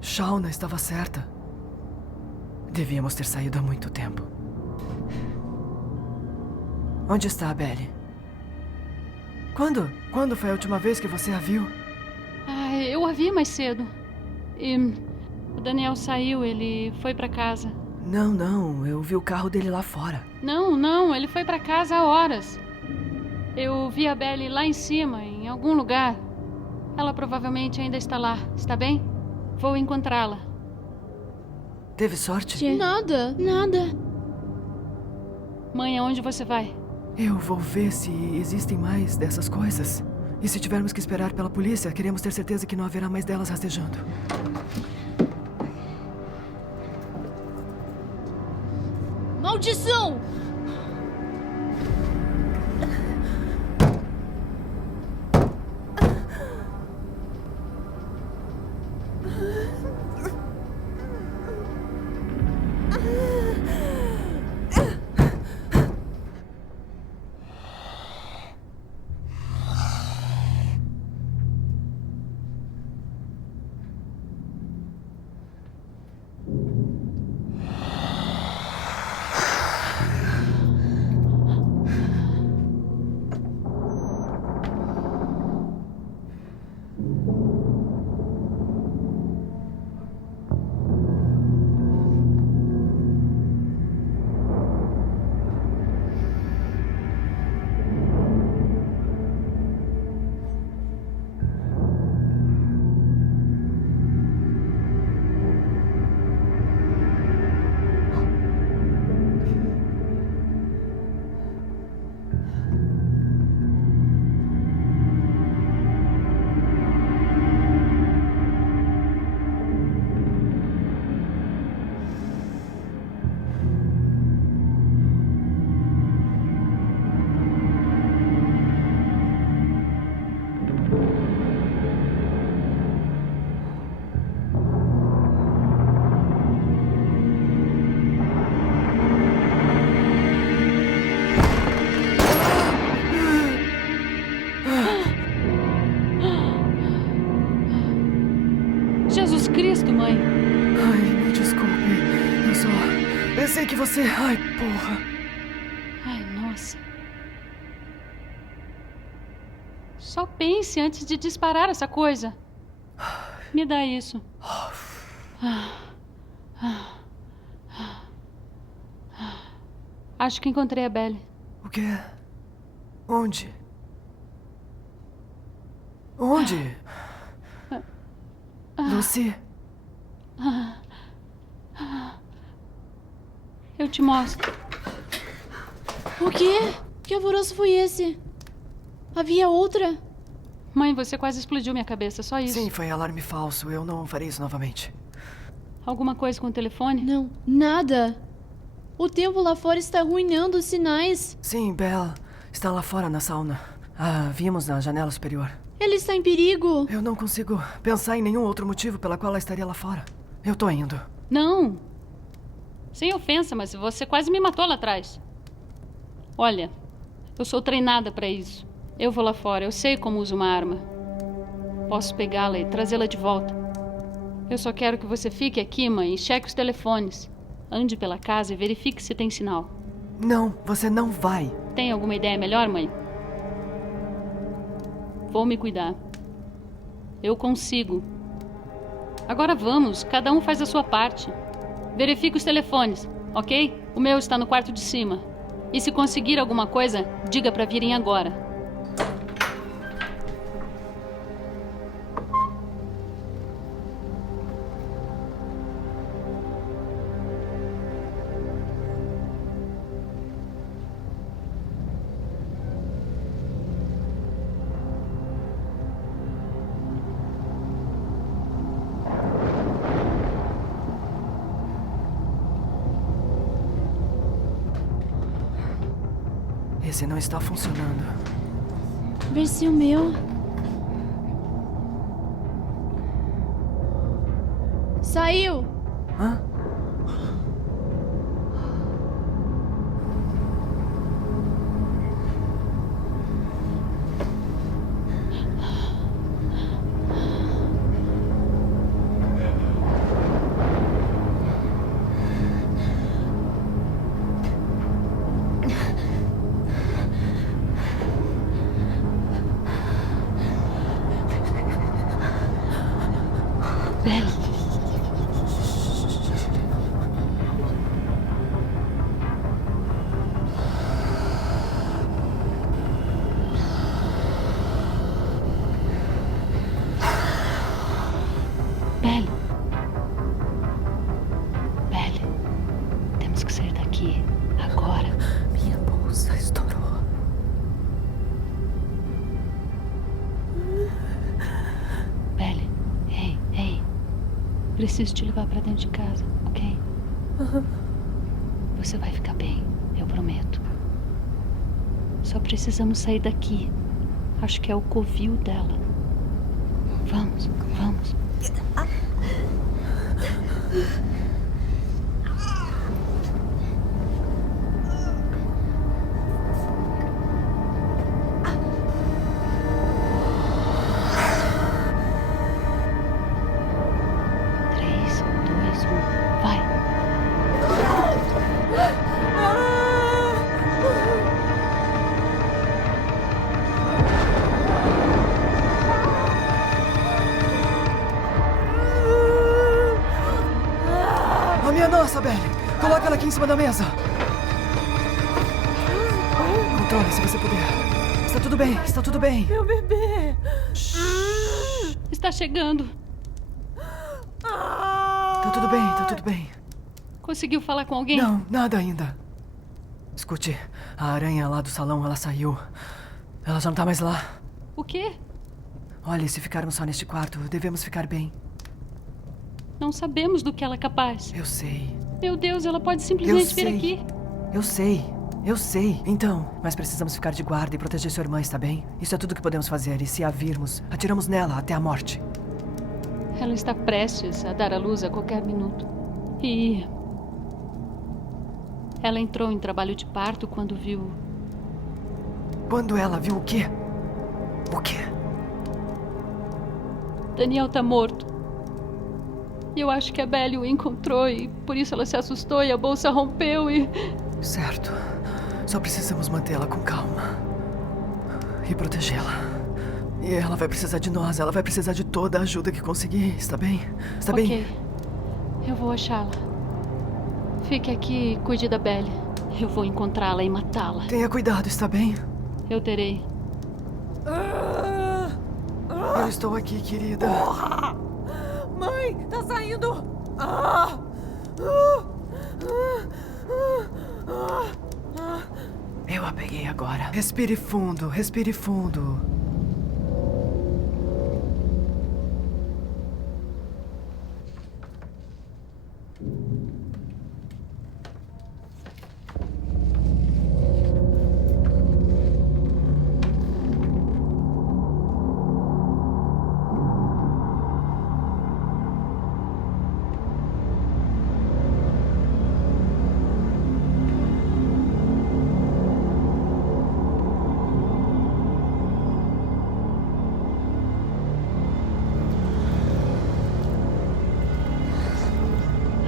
Shauna estava certa. Devíamos ter saído há muito tempo. Onde está a Belly? Quando foi a última vez que você a viu? Ah, eu a vi mais cedo. E o Daniel saiu, ele foi pra casa. Não, eu vi o carro dele lá fora. Não, ele foi pra casa há horas. Eu vi a Belly lá em cima, em algum lugar. Ela provavelmente ainda está lá, está bem? Vou encontrá-la. Teve sorte? Nada. Mãe, aonde você vai? Eu vou ver se existem mais dessas coisas. E se tivermos que esperar pela polícia, queremos ter certeza que não haverá mais delas rastejando. Maldição! Jesus Cristo, mãe. Ai, me desculpe. Eu só pensei que você... Ai, porra. Ai, nossa. Só pense antes de disparar essa coisa. Me dá isso. Acho que encontrei a Belly. O quê? Onde? Onde? Lucy? Eu te mostro. O quê? Que alvoroço foi esse? Havia outra? Mãe, você quase explodiu minha cabeça, só isso. Sim, foi alarme falso. Eu não farei isso novamente. Alguma coisa com o telefone? Não, nada. O tempo lá fora está arruinando os sinais. Sim, Belle está lá fora na sauna. Vimos na janela superior. Ele está em perigo. Eu não consigo pensar em nenhum outro motivo pela qual ela estaria lá fora. Eu tô indo. Não. Sem ofensa, mas você quase me matou lá atrás. Olha, eu sou treinada pra isso. Eu vou lá fora, eu sei como uso uma arma. Posso pegá-la e trazê-la de volta. Eu só quero que você fique aqui, mãe, e cheque os telefones. Ande pela casa e verifique se tem sinal. Não, você não vai. Tem alguma ideia melhor, mãe? Vou me cuidar. Eu consigo. Agora vamos, cada um faz a sua parte. Verifique os telefones, ok? O meu está no quarto de cima. E se conseguir alguma coisa, diga para virem agora. Esse não está funcionando. Ver se o meu... Saiu! Hã? Belle. Belle. Belle. Temos que sair daqui. Agora. Minha bolsa estourou. Belle. Ei, ei. Preciso te levar pra dentro de casa, ok? Você vai ficar bem, eu prometo. Só precisamos sair daqui. Acho que é o covil dela. Vamos, vamos. Três, dois, vai. A minha nossa, Belle! Coloca ela aqui em cima da mesa. Controle, se você puder. Está tudo bem, está tudo bem. Meu bebê! Está chegando. Tá tudo bem, tá tudo bem. Conseguiu falar com alguém? Não, nada ainda. Escute, a aranha lá do salão, ela saiu. Ela já não tá mais lá. O quê? Olha, se ficarmos só neste quarto, devemos ficar bem. Não sabemos do que ela é capaz. Eu sei. Meu Deus, ela pode Eu simplesmente vir sei. aqui. Eu sei. Eu sei. Então, mas precisamos ficar de guarda e proteger sua irmã, está bem? Isso é tudo que podemos fazer. E se a virmos, atiramos nela até a morte. Ela está prestes a dar à luz a qualquer minuto. E... ela entrou em trabalho de parto quando viu... Quando ela viu o quê? O quê? Daniel tá morto. E eu acho que a Belle o encontrou e por isso ela se assustou e a bolsa rompeu e... Certo. Só precisamos mantê-la com calma. E protegê-la. E ela vai precisar de nós. Ela vai precisar de toda a ajuda que conseguir. Está bem? Está bem? Ok. Eu vou achá-la. Fique aqui e cuide da Belle. Eu vou encontrá-la e matá-la. Tenha cuidado, está bem? Eu terei. Eu estou aqui, querida. Mãe, tá saindo! Eu a peguei agora. Respire fundo, respire fundo.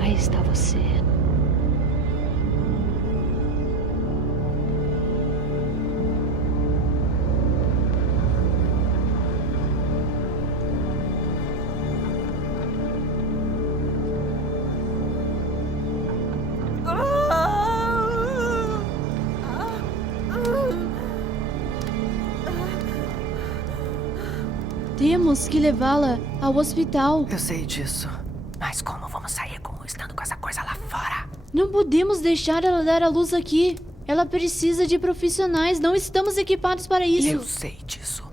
Aí está você. Temos que levá-la ao hospital. Eu sei disso. Mas como vamos sair estando com essa coisa lá fora? Não podemos deixar ela dar à luz aqui. Ela precisa de profissionais. Não estamos equipados para isso. Eu sei disso.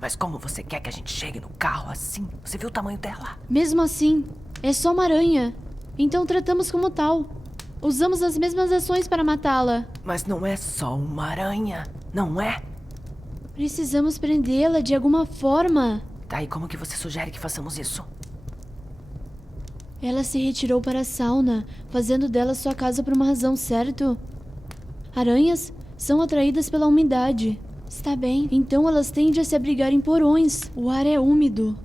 Mas como você quer que a gente chegue no carro assim? Você viu o tamanho dela? Mesmo assim, é só uma aranha. Então tratamos como tal. Usamos as mesmas ações para matá-la. Mas não é só uma aranha, não é? Precisamos prendê-la de alguma forma. Tá, e como que você sugere que façamos isso? Ela se retirou para a sauna, fazendo dela sua casa por uma razão, certo? Aranhas são atraídas pela umidade. Está bem, então elas tendem a se abrigar em porões. O ar é úmido.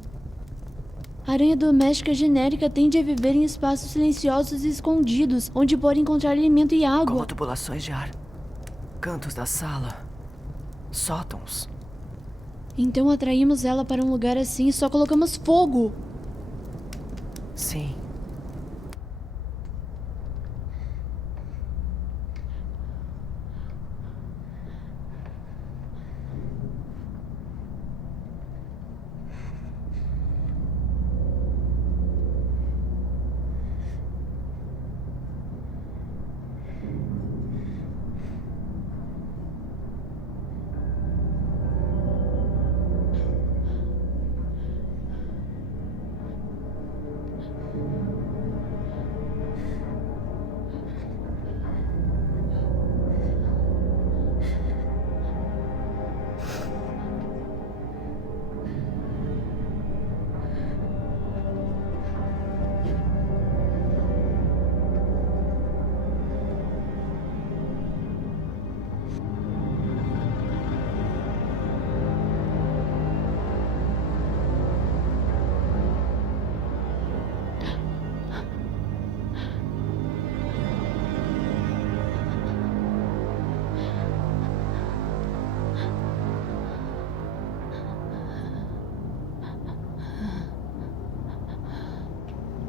A aranha doméstica genérica tende a viver em espaços silenciosos e escondidos, onde pode encontrar alimento e água. Como tubulações de ar, cantos da sala, sótãos. Então atraímos ela para um lugar assim e só colocamos fogo. Sim.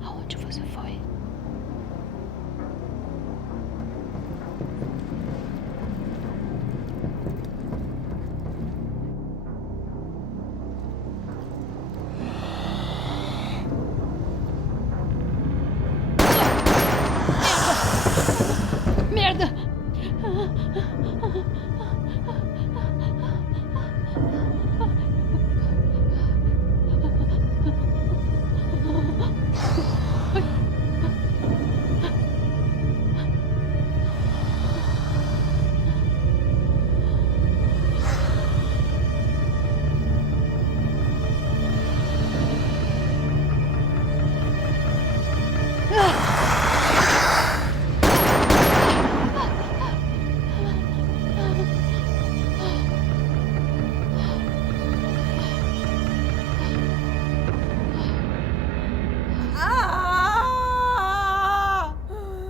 Aonde você foi? Merda!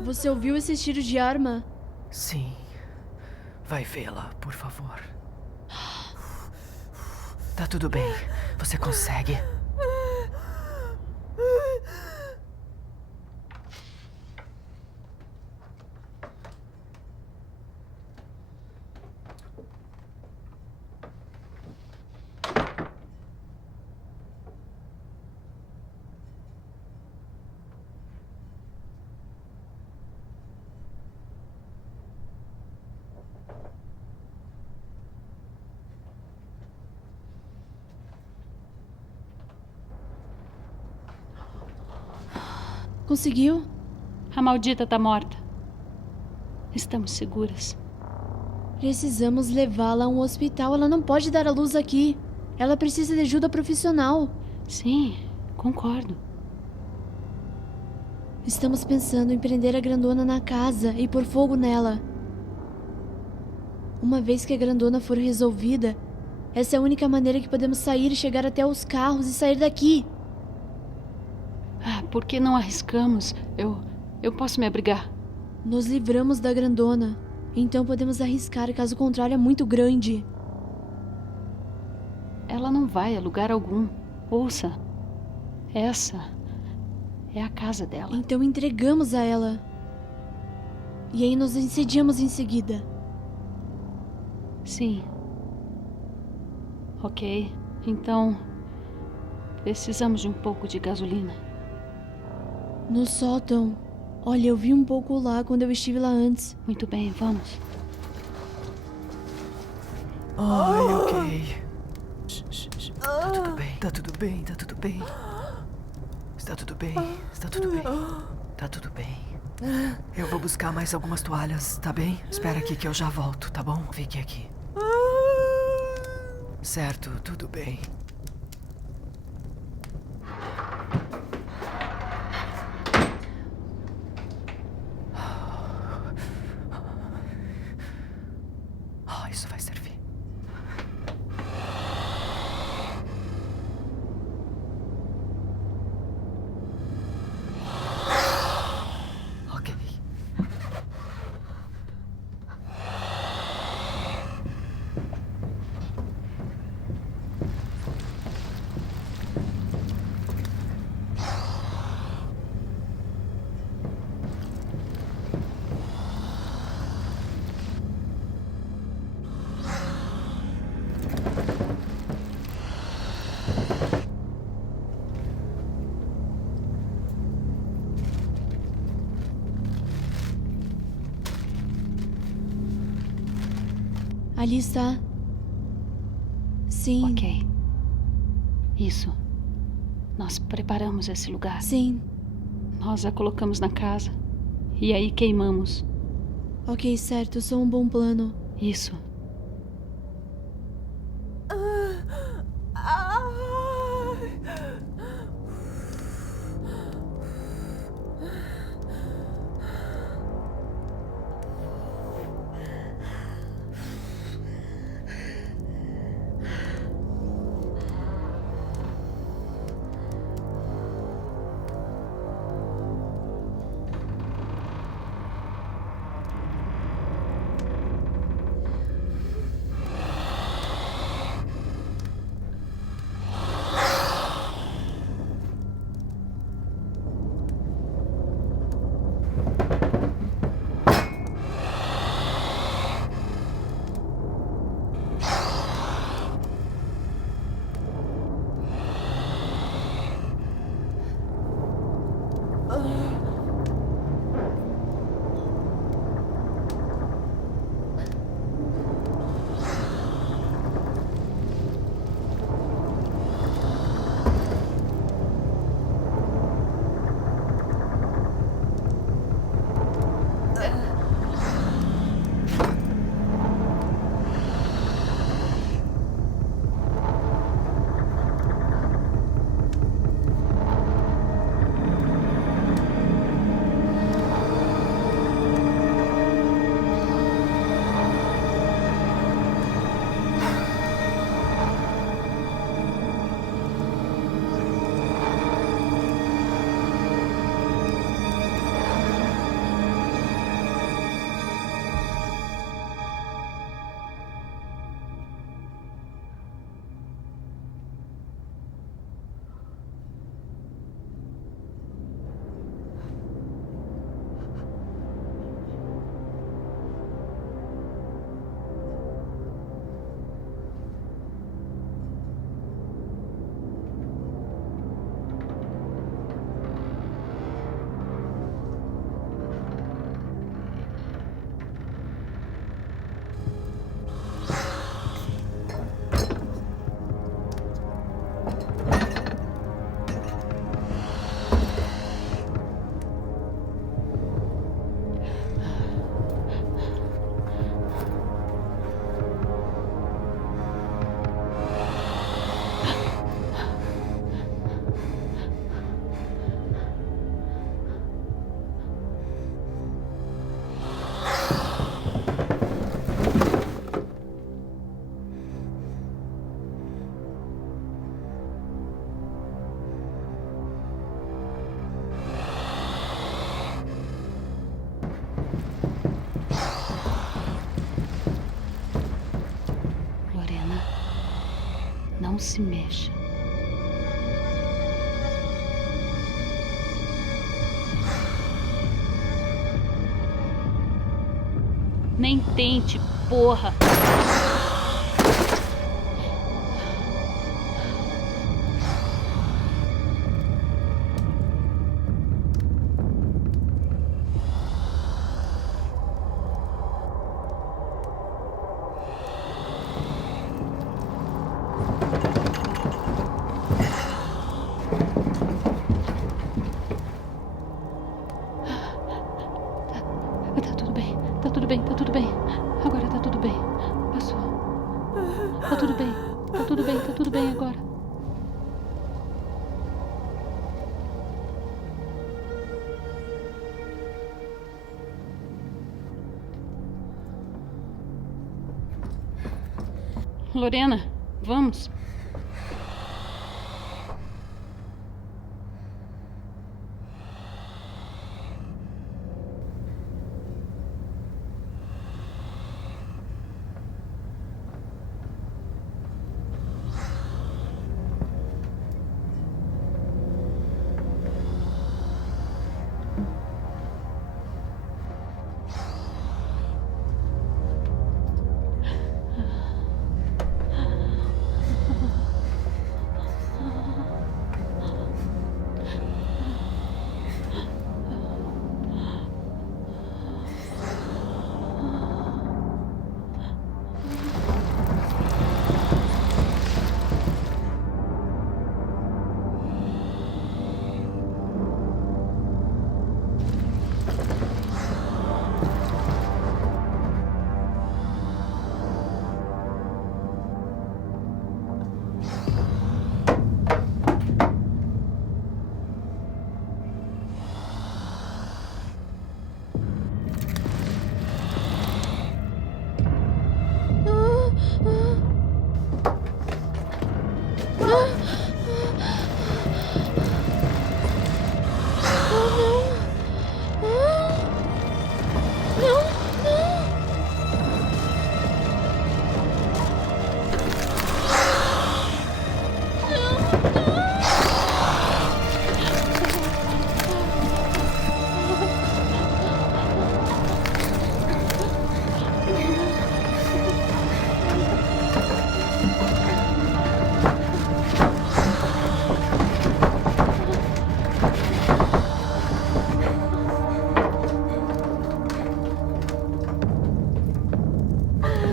Você ouviu esses tiros de arma? Sim. Vai vê-la, por favor. Tá tudo bem. Você consegue. Conseguiu? A maldita tá morta. Estamos seguras. Precisamos levá-la a um hospital. Ela não pode dar à luz aqui. Ela precisa de ajuda profissional. Sim, concordo. Estamos pensando em prender a grandona na casa e pôr fogo nela. Uma vez que a grandona for resolvida, essa é a única maneira que podemos sair e chegar até os carros e sair daqui. Ah, por que não arriscamos? Eu posso me abrigar. Nos livramos da grandona, então podemos arriscar, caso contrário é muito grande. Ela não vai a lugar algum. Ouça. Essa é a casa dela. Então entregamos a ela. E aí nos incendiamos em seguida. Sim. Ok. Então, precisamos de um pouco de gasolina. No sótão. Olha, eu vi um pouco lá quando eu estive lá antes. Muito bem, vamos. Ai, ok. Tá tudo bem, tá tudo bem, tá tudo bem. Está tudo bem, está tudo bem. Tá tudo bem. Eu vou buscar mais algumas toalhas, tá bem? Espera aqui que eu já volto, tá bom? Fique aqui. Certo, tudo bem. Isso vai servir. Ok. Ali está. Sim. Ok. Isso. Nós preparamos esse lugar. Sim. Nós a colocamos na casa. E aí queimamos. Ok, certo. Sou um bom plano. Isso. Não se mexa. Nem tente, porra! Tá tudo bem agora. Lorena, vamos.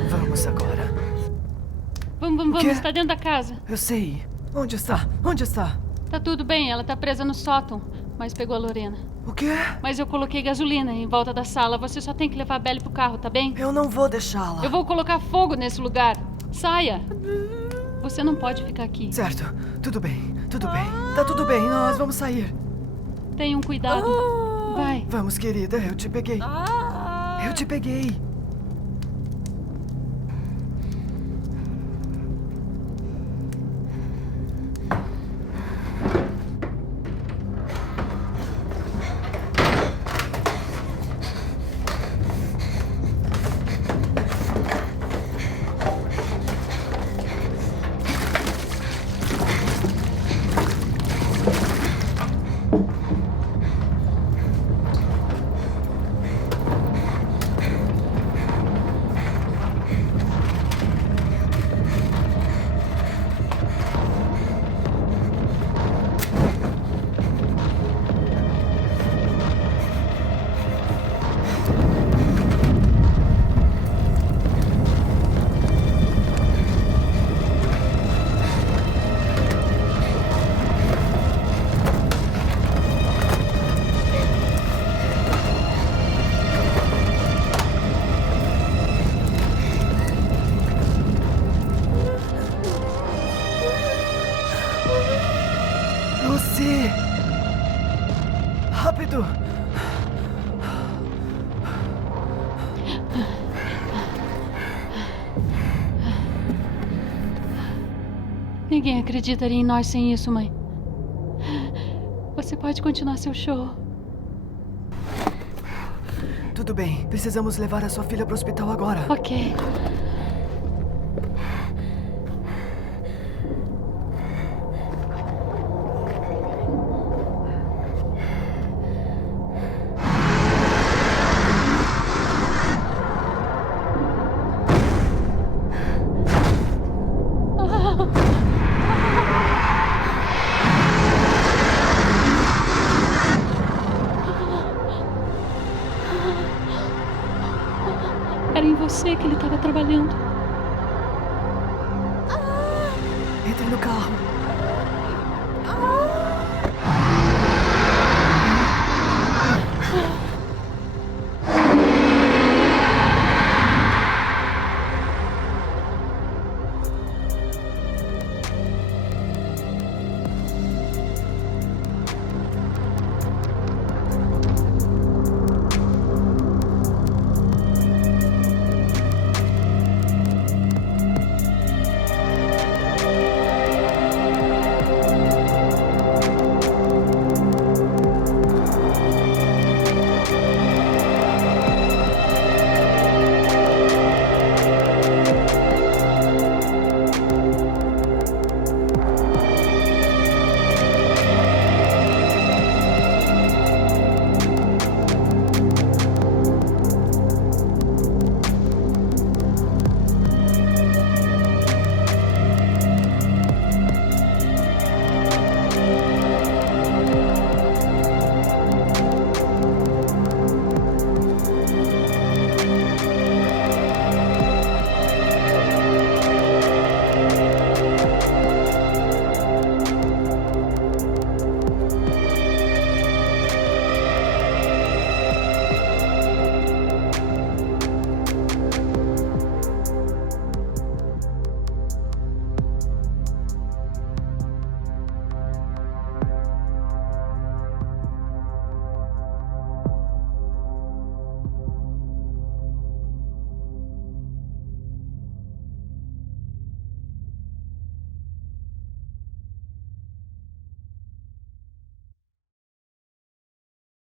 Vamos agora. Vamos, quê? está dentro da casa. Eu sei. Onde está? Onde está? Tá tudo bem, ela tá presa no sótão, mas pegou a Lorena. O quê? Mas eu coloquei gasolina em volta da sala, você só tem que levar a Belly pro carro, tá bem? Eu não vou deixá-la. Eu vou colocar fogo nesse lugar. Saia! Você não pode ficar aqui. Certo. Tudo bem. Tudo bem. Tá tudo bem. Nós vamos sair. Tenham cuidado. Vai. Vamos, querida. Eu te peguei. Eu te peguei. Lucy! Rápido! Ninguém acreditaria em nós sem isso, mãe. Você pode continuar seu show. Tudo bem. Precisamos levar a sua filha para o hospital agora. Ok. Era em você que ele estava trabalhando. Entre no carro.